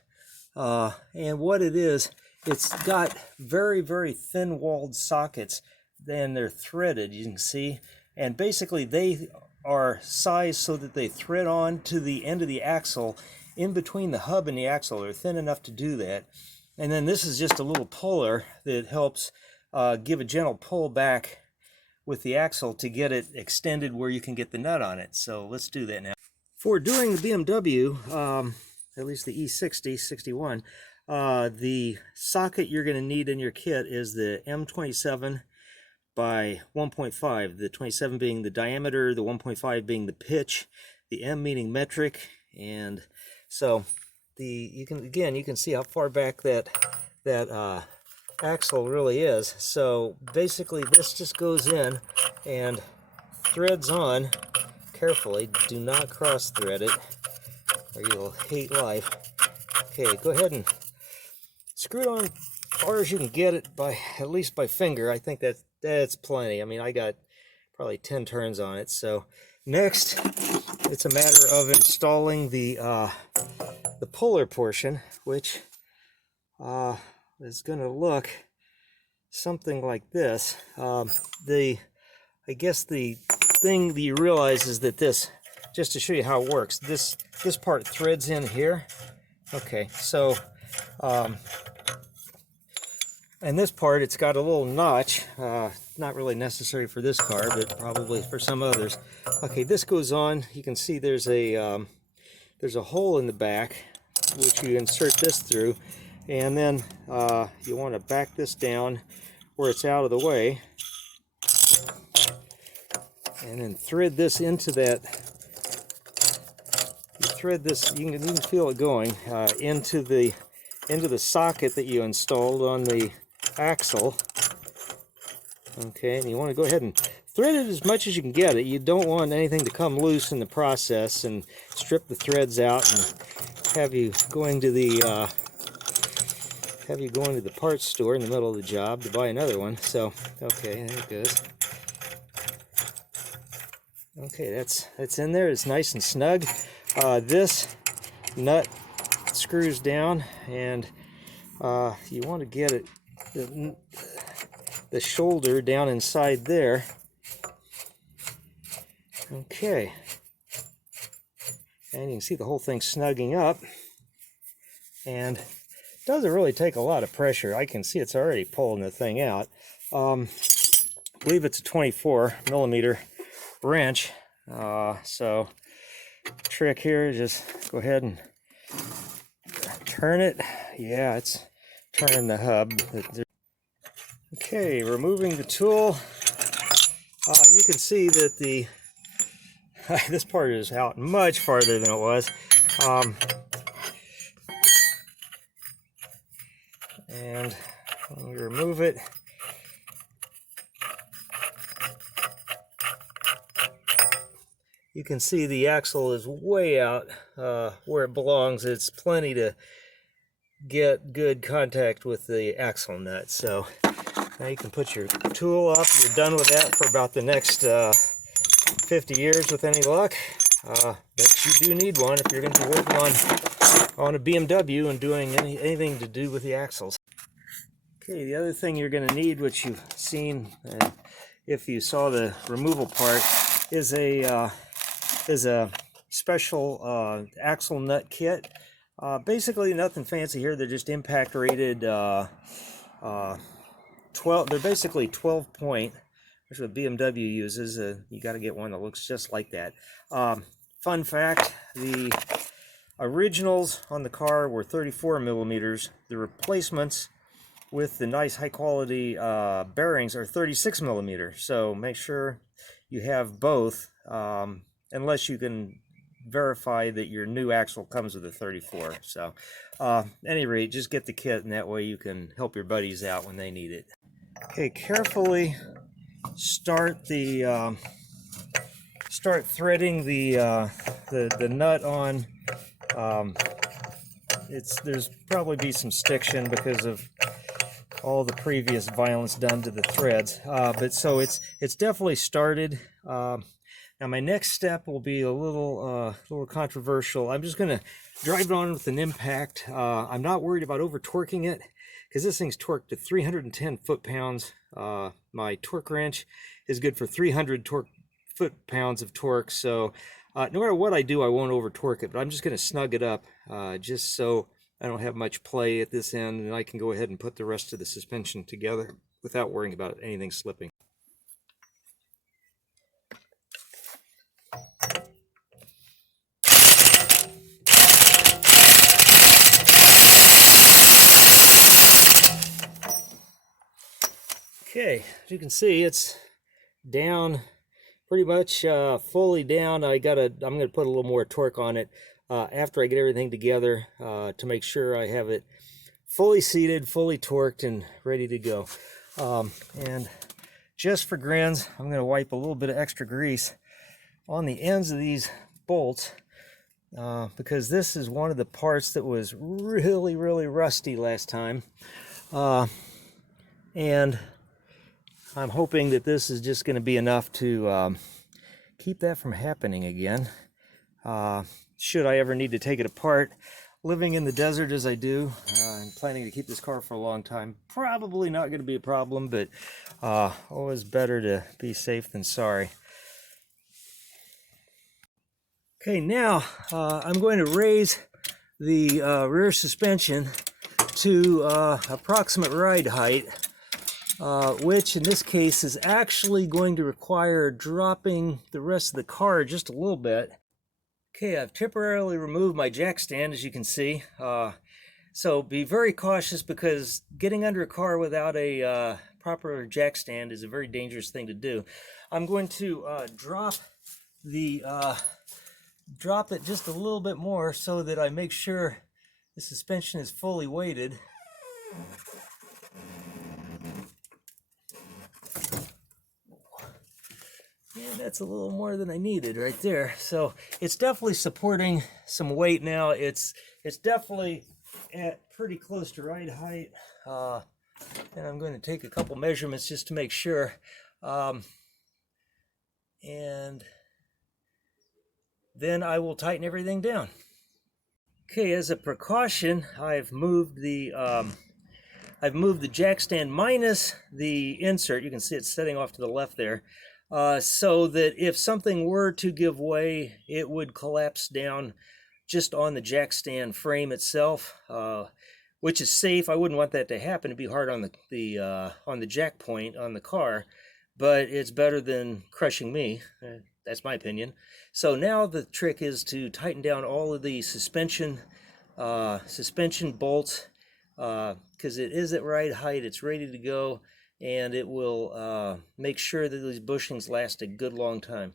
and what it is, it's got very, very thin-walled sockets, and they're threaded, you can see, and basically they are sized so that they thread on to the end of the axle in between the hub and the axle. They're thin enough to do that. And then this is just a little puller that helps give a gentle pull back with the axle to get it extended where you can get the nut on it. So let's do that now. For doing the BMW, at least the E61, the socket you're going to need in your kit is the M27 by 1.5, the 27 being the diameter, the 1.5 being the pitch, the M meaning metric. And so you can see how far back that axle really is. So basically this just goes in and threads on carefully. Do not cross thread it or you'll hate life. Okay, go ahead and screw it on as far as you can get it, at least by finger. I think that's plenty. I mean, I got probably 10 turns on it. So next, it's a matter of installing the puller portion, which is going to look something like this. I guess the thing that you realize is that this, just to show you how it works, this part threads in here. Okay, so and this part, it's got a little notch, not really necessary for this car, but probably for some others. Okay, this goes on. You can see there's a hole in the back, which you insert this through, and then you want to back this down where it's out of the way, and then thread this into that. You thread this, you can feel it going into the socket that you installed on the axle. Okay, and you want to go ahead and thread it as much as you can get it. You don't want anything to come loose in the process and strip the threads out and have you going to the parts store in the middle of the job to buy another one. So okay, there it goes. Okay, that's in there. It's nice and snug. This nut screws down, and you want to get it the shoulder down inside there. Okay, and you can see the whole thing snugging up, and doesn't really take a lot of pressure. I can see it's already pulling the thing out. I believe it's a 24 millimeter wrench. So trick here is just go ahead and turn it. Yeah, it's turning the hub. Okay, removing the tool. You can see that the this part is out much farther than it was. And when we remove it, you can see the axle is way out where it belongs. It's plenty to get good contact with the axle nut. So now you can put your tool up. You're done with that for about the next 50 years with any luck. But you do need one if you're going to be working on a BMW and doing anything to do with the axles. Okay, the other thing you're going to need, which you've seen if you saw the removal part, is a special axle nut kit. Basically nothing fancy here. They're just impact rated 12. They're basically 12 point, which is what BMW uses. You got to get one that looks just like that. Fun fact, the originals on the car were 34 millimeters. The replacements with the nice high quality bearings are 36 millimeters. So make sure you have both, unless you can verify that your new axle comes with a 34. So at any rate, just get the kit, and that way you can help your buddies out when they need it. Okay, carefully start the start threading the nut on. There's probably be some stiction because of all the previous violence done to the threads, but so it's definitely started. Now my next step will be a little controversial. I'm just going to drive it on with an impact. I'm not worried about over torquing it because this thing's torqued to 310 foot-pounds. My torque wrench is good for 300 foot-pounds of torque. So no matter what I do, I won't over torque it. But I'm just going to snug it up just so I don't have much play at this end, and I can go ahead and put the rest of the suspension together without worrying about anything slipping. Okay, as you can see, it's down pretty much fully down. I'm going to put a little more torque on it after I get everything together to make sure I have it fully seated, fully torqued, and ready to go. And just for grins, I'm going to wipe a little bit of extra grease on the ends of these bolts because this is one of the parts that was really, really rusty last time. And I'm hoping that this is just going to be enough to keep that from happening again. Should I ever need to take it apart, living in the desert as I do, and planning to keep this car for a long time, probably not going to be a problem, but always better to be safe than sorry. Okay, now I'm going to raise the rear suspension to approximate ride height, which in this case is actually going to require dropping the rest of the car just a little bit. Okay, I've temporarily removed my jack stand, as you can see. So be very cautious because getting under a car without a proper jack stand is a very dangerous thing to do. I'm going to drop it just a little bit more so that I make sure the suspension is fully weighted. Yeah, that's a little more than I needed right there. So it's definitely supporting some weight now. It's definitely at pretty close to ride height. And I'm going to take a couple measurements just to make sure. And then I will tighten everything down. Okay, as a precaution, I've moved the jack stand minus the insert. You can see it's setting off to the left there. So that if something were to give way, it would collapse down just on the jack stand frame itself, which is safe. I wouldn't want that to happen. It'd be hard on the jack point on the car, but it's better than crushing me. That's my opinion. So now the trick is to tighten down all of the suspension bolts, because it is at right height. It's ready to go, and it will make sure that these bushings last a good long time.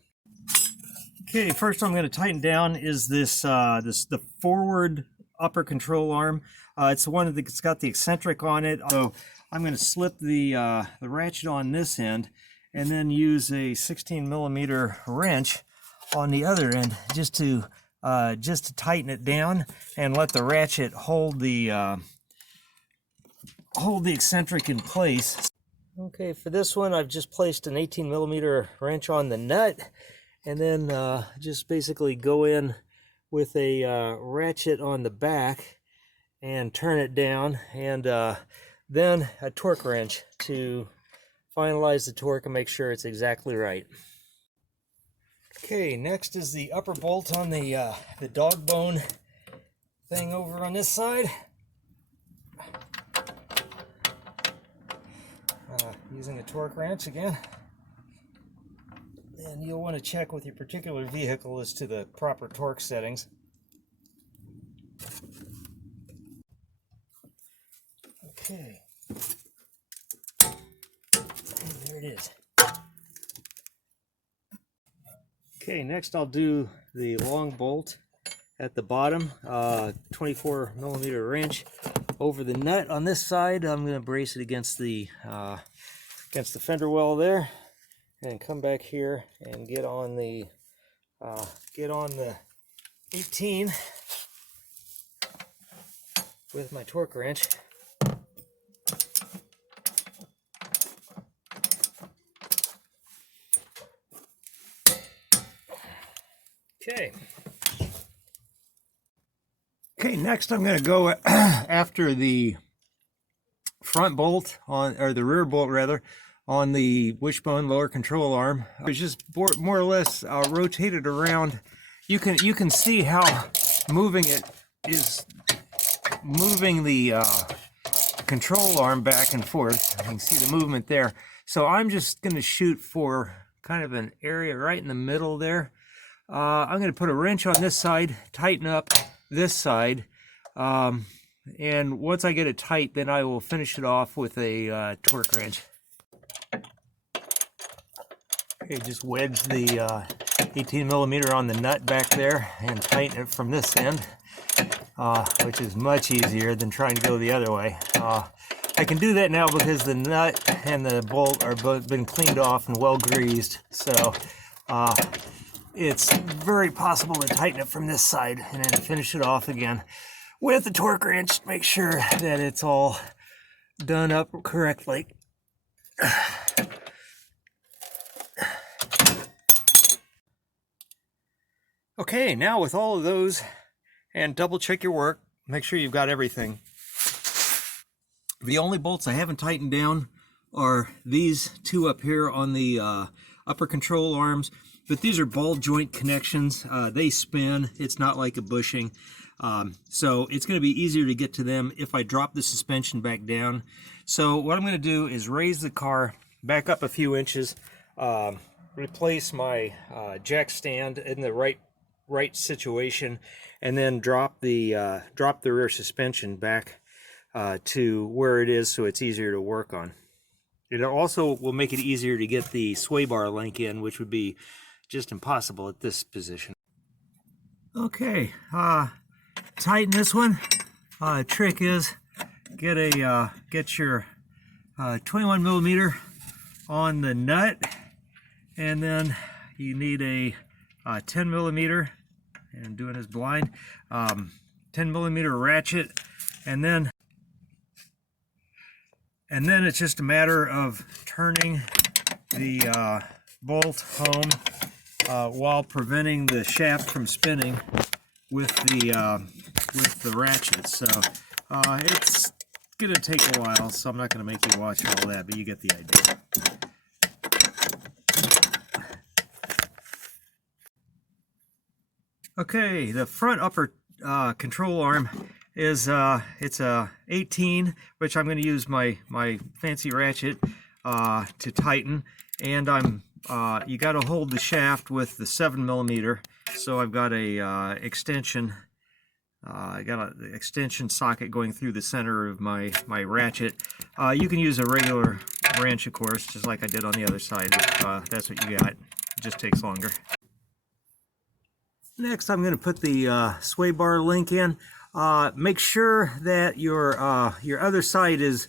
Okay, first I'm going to tighten down is the forward upper control arm. It's the one that's got the eccentric on it. So I'm going to slip the ratchet on this end, and then use a 16mm wrench on the other end just to tighten it down and let the ratchet hold the eccentric in place. Okay, for this one I've just placed an 18mm wrench on the nut, and then just basically go in with a ratchet on the back and turn it down, and then a torque wrench to finalize the torque and make sure it's exactly right. Okay, next is the upper bolt on the dog bone thing over on this side. Using a torque wrench again. And you'll want to check with your particular vehicle as to the proper torque settings. Okay. And there it is. Okay, next I'll do the long bolt at the bottom, 24mm wrench over the nut on this side. I'm going to brace it against the fender well there, and come back here and get on the 18 with my torque wrench. Okay, next I'm going to go after the front bolt on, or the rear bolt rather, on the wishbone lower control arm. It's just more or less rotated around. You can see how moving it is moving the control arm back and forth. You can see the movement there. So I'm just going to shoot for kind of an area right in the middle there. I'm going to put a wrench on this side, tighten up this side, and once I get it tight, then I will finish it off with a torque wrench. Okay, just wedge the 18mm on the nut back there and tighten it from this end, which is much easier than trying to go the other way. I can do that now because the nut and the bolt are both been cleaned off and well greased, so it's very possible to tighten it from this side and then finish it off again with the torque wrench to make sure that it's all done up correctly. Okay, now with all of those, and double check your work, make sure you've got everything. The only bolts I haven't tightened down are these two up here on the upper control arms, but these are ball joint connections. They spin. It's not like a bushing. So it's going to be easier to get to them if I drop the suspension back down. So what I'm going to do is raise the car back up a few inches, replace my jack stand in the right situation, and then drop the rear suspension back to where it is so it's easier to work on. It also will make it easier to get the sway bar link in, which would be just impossible at this position. Okay, tighten this one. Trick is get your 21mm on the nut, and then you need a 10mm, and I'm doing this blind, 10mm ratchet, and then it's just a matter of turning the bolt home while preventing the shaft from spinning with the ratchet. So it's gonna take a while, so I'm not gonna make you watch all that, but you get the idea. Okay, the front upper control arm is it's a 18, which I'm going to use my fancy ratchet to tighten, and you got to hold the shaft with the 7mm. So I've got a extension. I got an extension socket going through the center of my ratchet. You can use a regular wrench, of course, just like I did on the other side. If that's what you got, it just takes longer. Next, I'm going to put the sway bar link in. Make sure that your other side is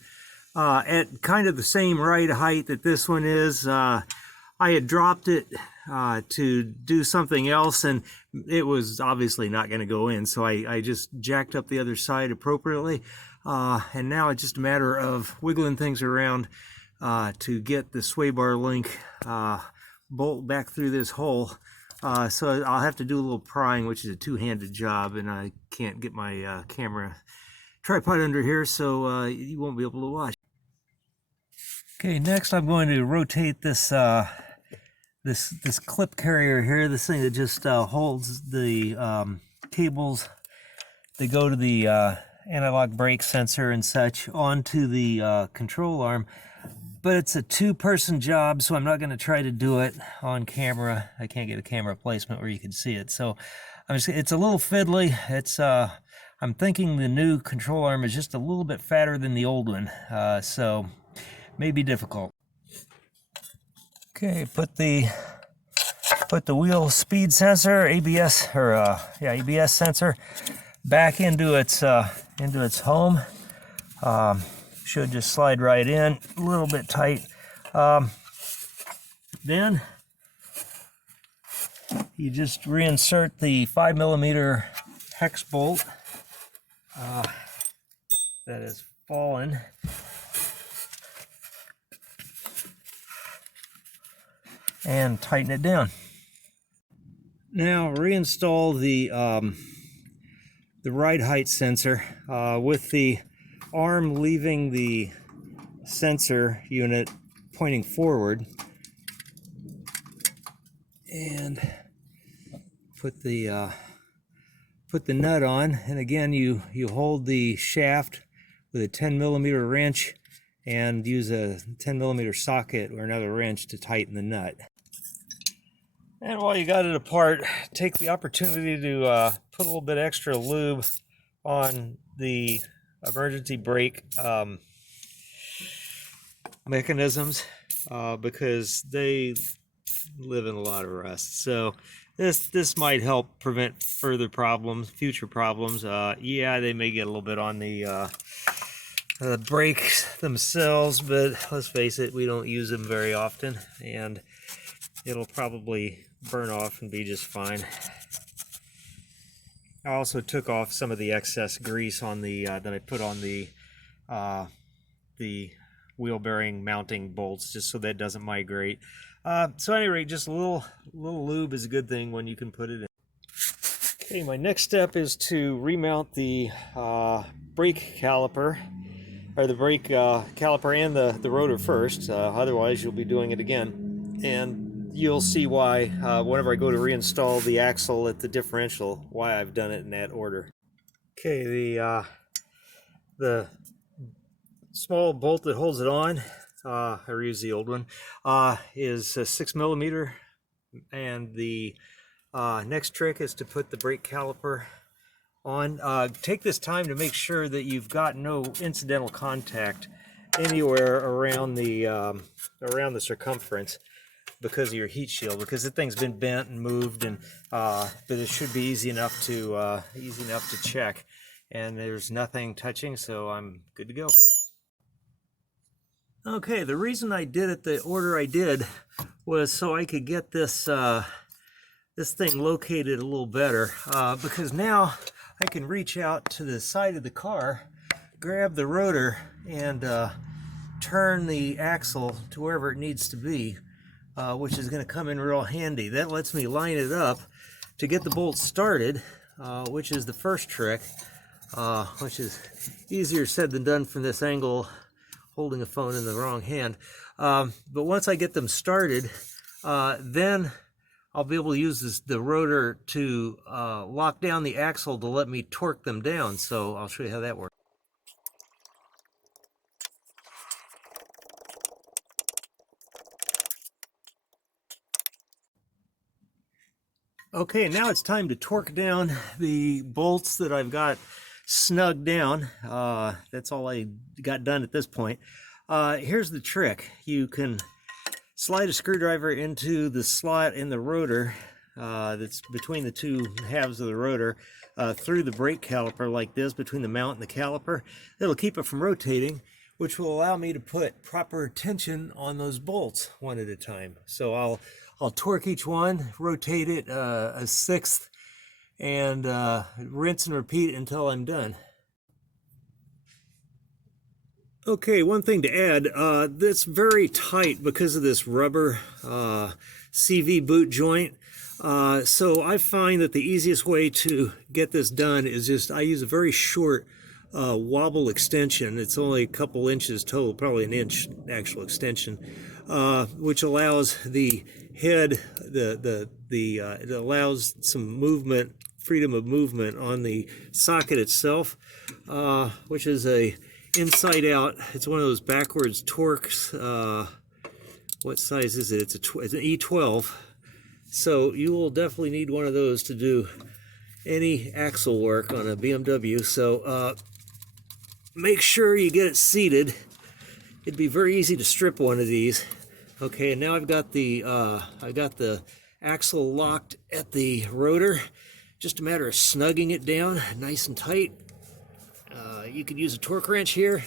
at kind of the same right height that this one is. I had dropped it to do something else, and it was obviously not going to go in, so I just jacked up the other side appropriately, and now it's just a matter of wiggling things around to get the sway bar link bolt back through this hole. So I'll have to do a little prying, which is a two-handed job, and I can't get my camera tripod under here, so you won't be able to watch. Okay, next I'm going to rotate this this clip carrier here, this thing that just holds the cables that go to the analog brake sensor and such onto the control arm. But it's a two-person job, so I'm not going to try to do it on camera. I can't get a camera placement where you can see it. So it's a little fiddly. It's I'm thinking the new control arm is just a little bit fatter than the old one, so may be difficult. Okay, put the wheel speed sensor, ABS sensor, back into its home. Should just slide right in, a little bit tight. Then you just reinsert the 5mm hex bolt that has fallen. And tighten it down. Now reinstall the ride height sensor with the arm leaving the sensor unit pointing forward, and put the nut on. And again, you hold the shaft with a 10mm wrench and use a 10mm socket or another wrench to tighten the nut. And while you got it apart, take the opportunity to put a little bit extra lube on the emergency brake mechanisms because they live in a lot of rust. So this might help prevent further problems, future problems. Yeah, they may get a little bit on the brakes themselves, but let's face it, we don't use them very often, and it'll probably burn off and be just fine. I also took off some of the excess grease on the that I put on the wheel bearing mounting bolts, just so that doesn't migrate. So at any rate, just a little lube is a good thing when you can put it in. Okay, my next step is to remount the brake caliper, or the brake caliper and the rotor first. Otherwise, you'll be doing it again, and you'll see why whenever I go to reinstall the axle at the differential, why I've done it in that order. Okay, the small bolt that holds it on, I reuse the old one, is a 6mm, and the next trick is to put the brake caliper on. Take this time to make sure that you've got no incidental contact anywhere around the circumference because of your heat shield, because the thing's been bent and moved, and but it should be easy enough to check, and there's nothing touching, so I'm good to go. Okay, the reason I did it the order I did was so I could get this this thing located a little better, because now I can reach out to the side of the car, grab the rotor, and turn the axle to wherever it needs to be, which is going to come in real handy. That lets me line it up to get the bolt started, which is the first trick, which is easier said than done from this angle, holding a phone in the wrong hand. But once I get them started, then I'll be able to use the rotor to lock down the axle to let me torque them down. So I'll show you how that works. Okay, now it's time to torque down the bolts that I've got snugged down. That's all I got done at this point. Here's the trick. You can slide a screwdriver into the slot in the rotor that's between the two halves of the rotor through the brake caliper like this, between the mount and the caliper. It'll keep it from rotating, which will allow me to put proper tension on those bolts one at a time. So I'll torque each one, rotate it a sixth, and rinse and repeat until I'm done. Okay, one thing to add, that's very tight because of this rubber CV boot joint. So I find that the easiest way to get this done is I use a very short wobble extension. It's only a couple inches total, probably an inch actual extension, which allows the head, it allows some movement, freedom of movement on the socket itself, which is a inside out. It's one of those backwards torques. What size is it? It's an E12. So you will definitely need one of those to do any axle work on a BMW. So make sure you get it seated. It'd be very easy to strip one of these. Okay, and now I've got the axle locked at the rotor. Just a matter of snugging it down nice and tight. You could use a torque wrench here.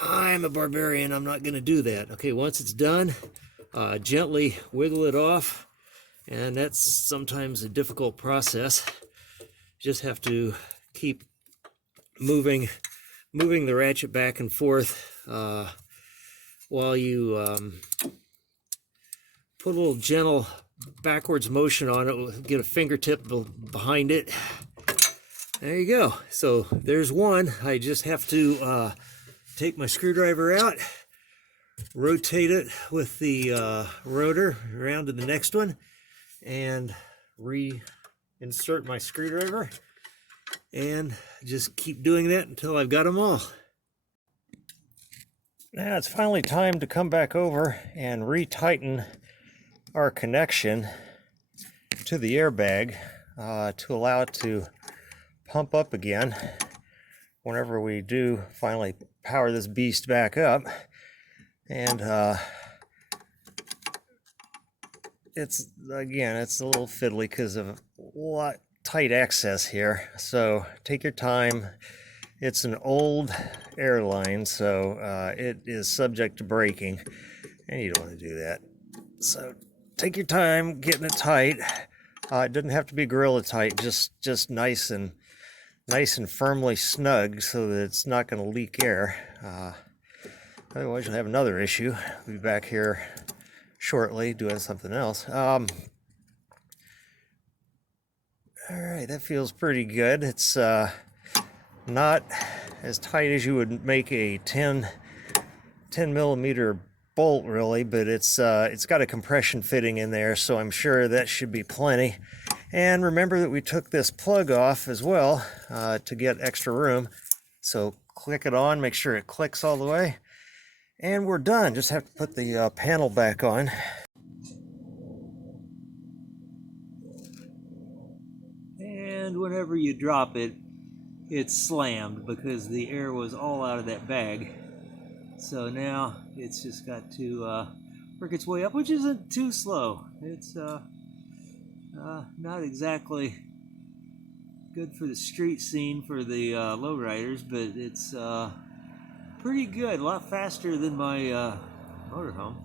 I'm a barbarian, I'm not going to do that. Okay, once it's done, gently wiggle it off, and that's sometimes a difficult process. Just have to keep moving the ratchet back and forth while you put a little gentle backwards motion on it. Get a fingertip behind it. There you go. So there's one. I just have to take my screwdriver out, rotate it with the rotor around to the next one, and reinsert my screwdriver, and just keep doing that until I've got them all. Now it's finally time to come back over and retighten our connection to the airbag to allow it to pump up again whenever we do finally power this beast back up. And it's a little fiddly because of a lot tight access here, so take your time. It's an old airline, so it is subject to breaking, and you don't want to do that. So take your time getting it tight. It doesn't have to be gorilla tight, just nice and firmly snug so that it's not going to leak air. Otherwise you'll have another issue. We'll be back here shortly doing something else. All right, that feels pretty good. It's not as tight as you would make a 10 millimeter bolt really, but it's got a compression fitting in there, so I'm sure that should be plenty. And remember that we took this plug off as well to get extra room. So click it on, make sure it clicks all the way, and we're done. Just have to put the panel back on. And whenever you drop it, it's slammed because the air was all out of that bag. So now it's just got to work its way up, which isn't too slow. It's not exactly good for the street scene for the lowriders, but it's pretty good. A lot faster than my motorhome.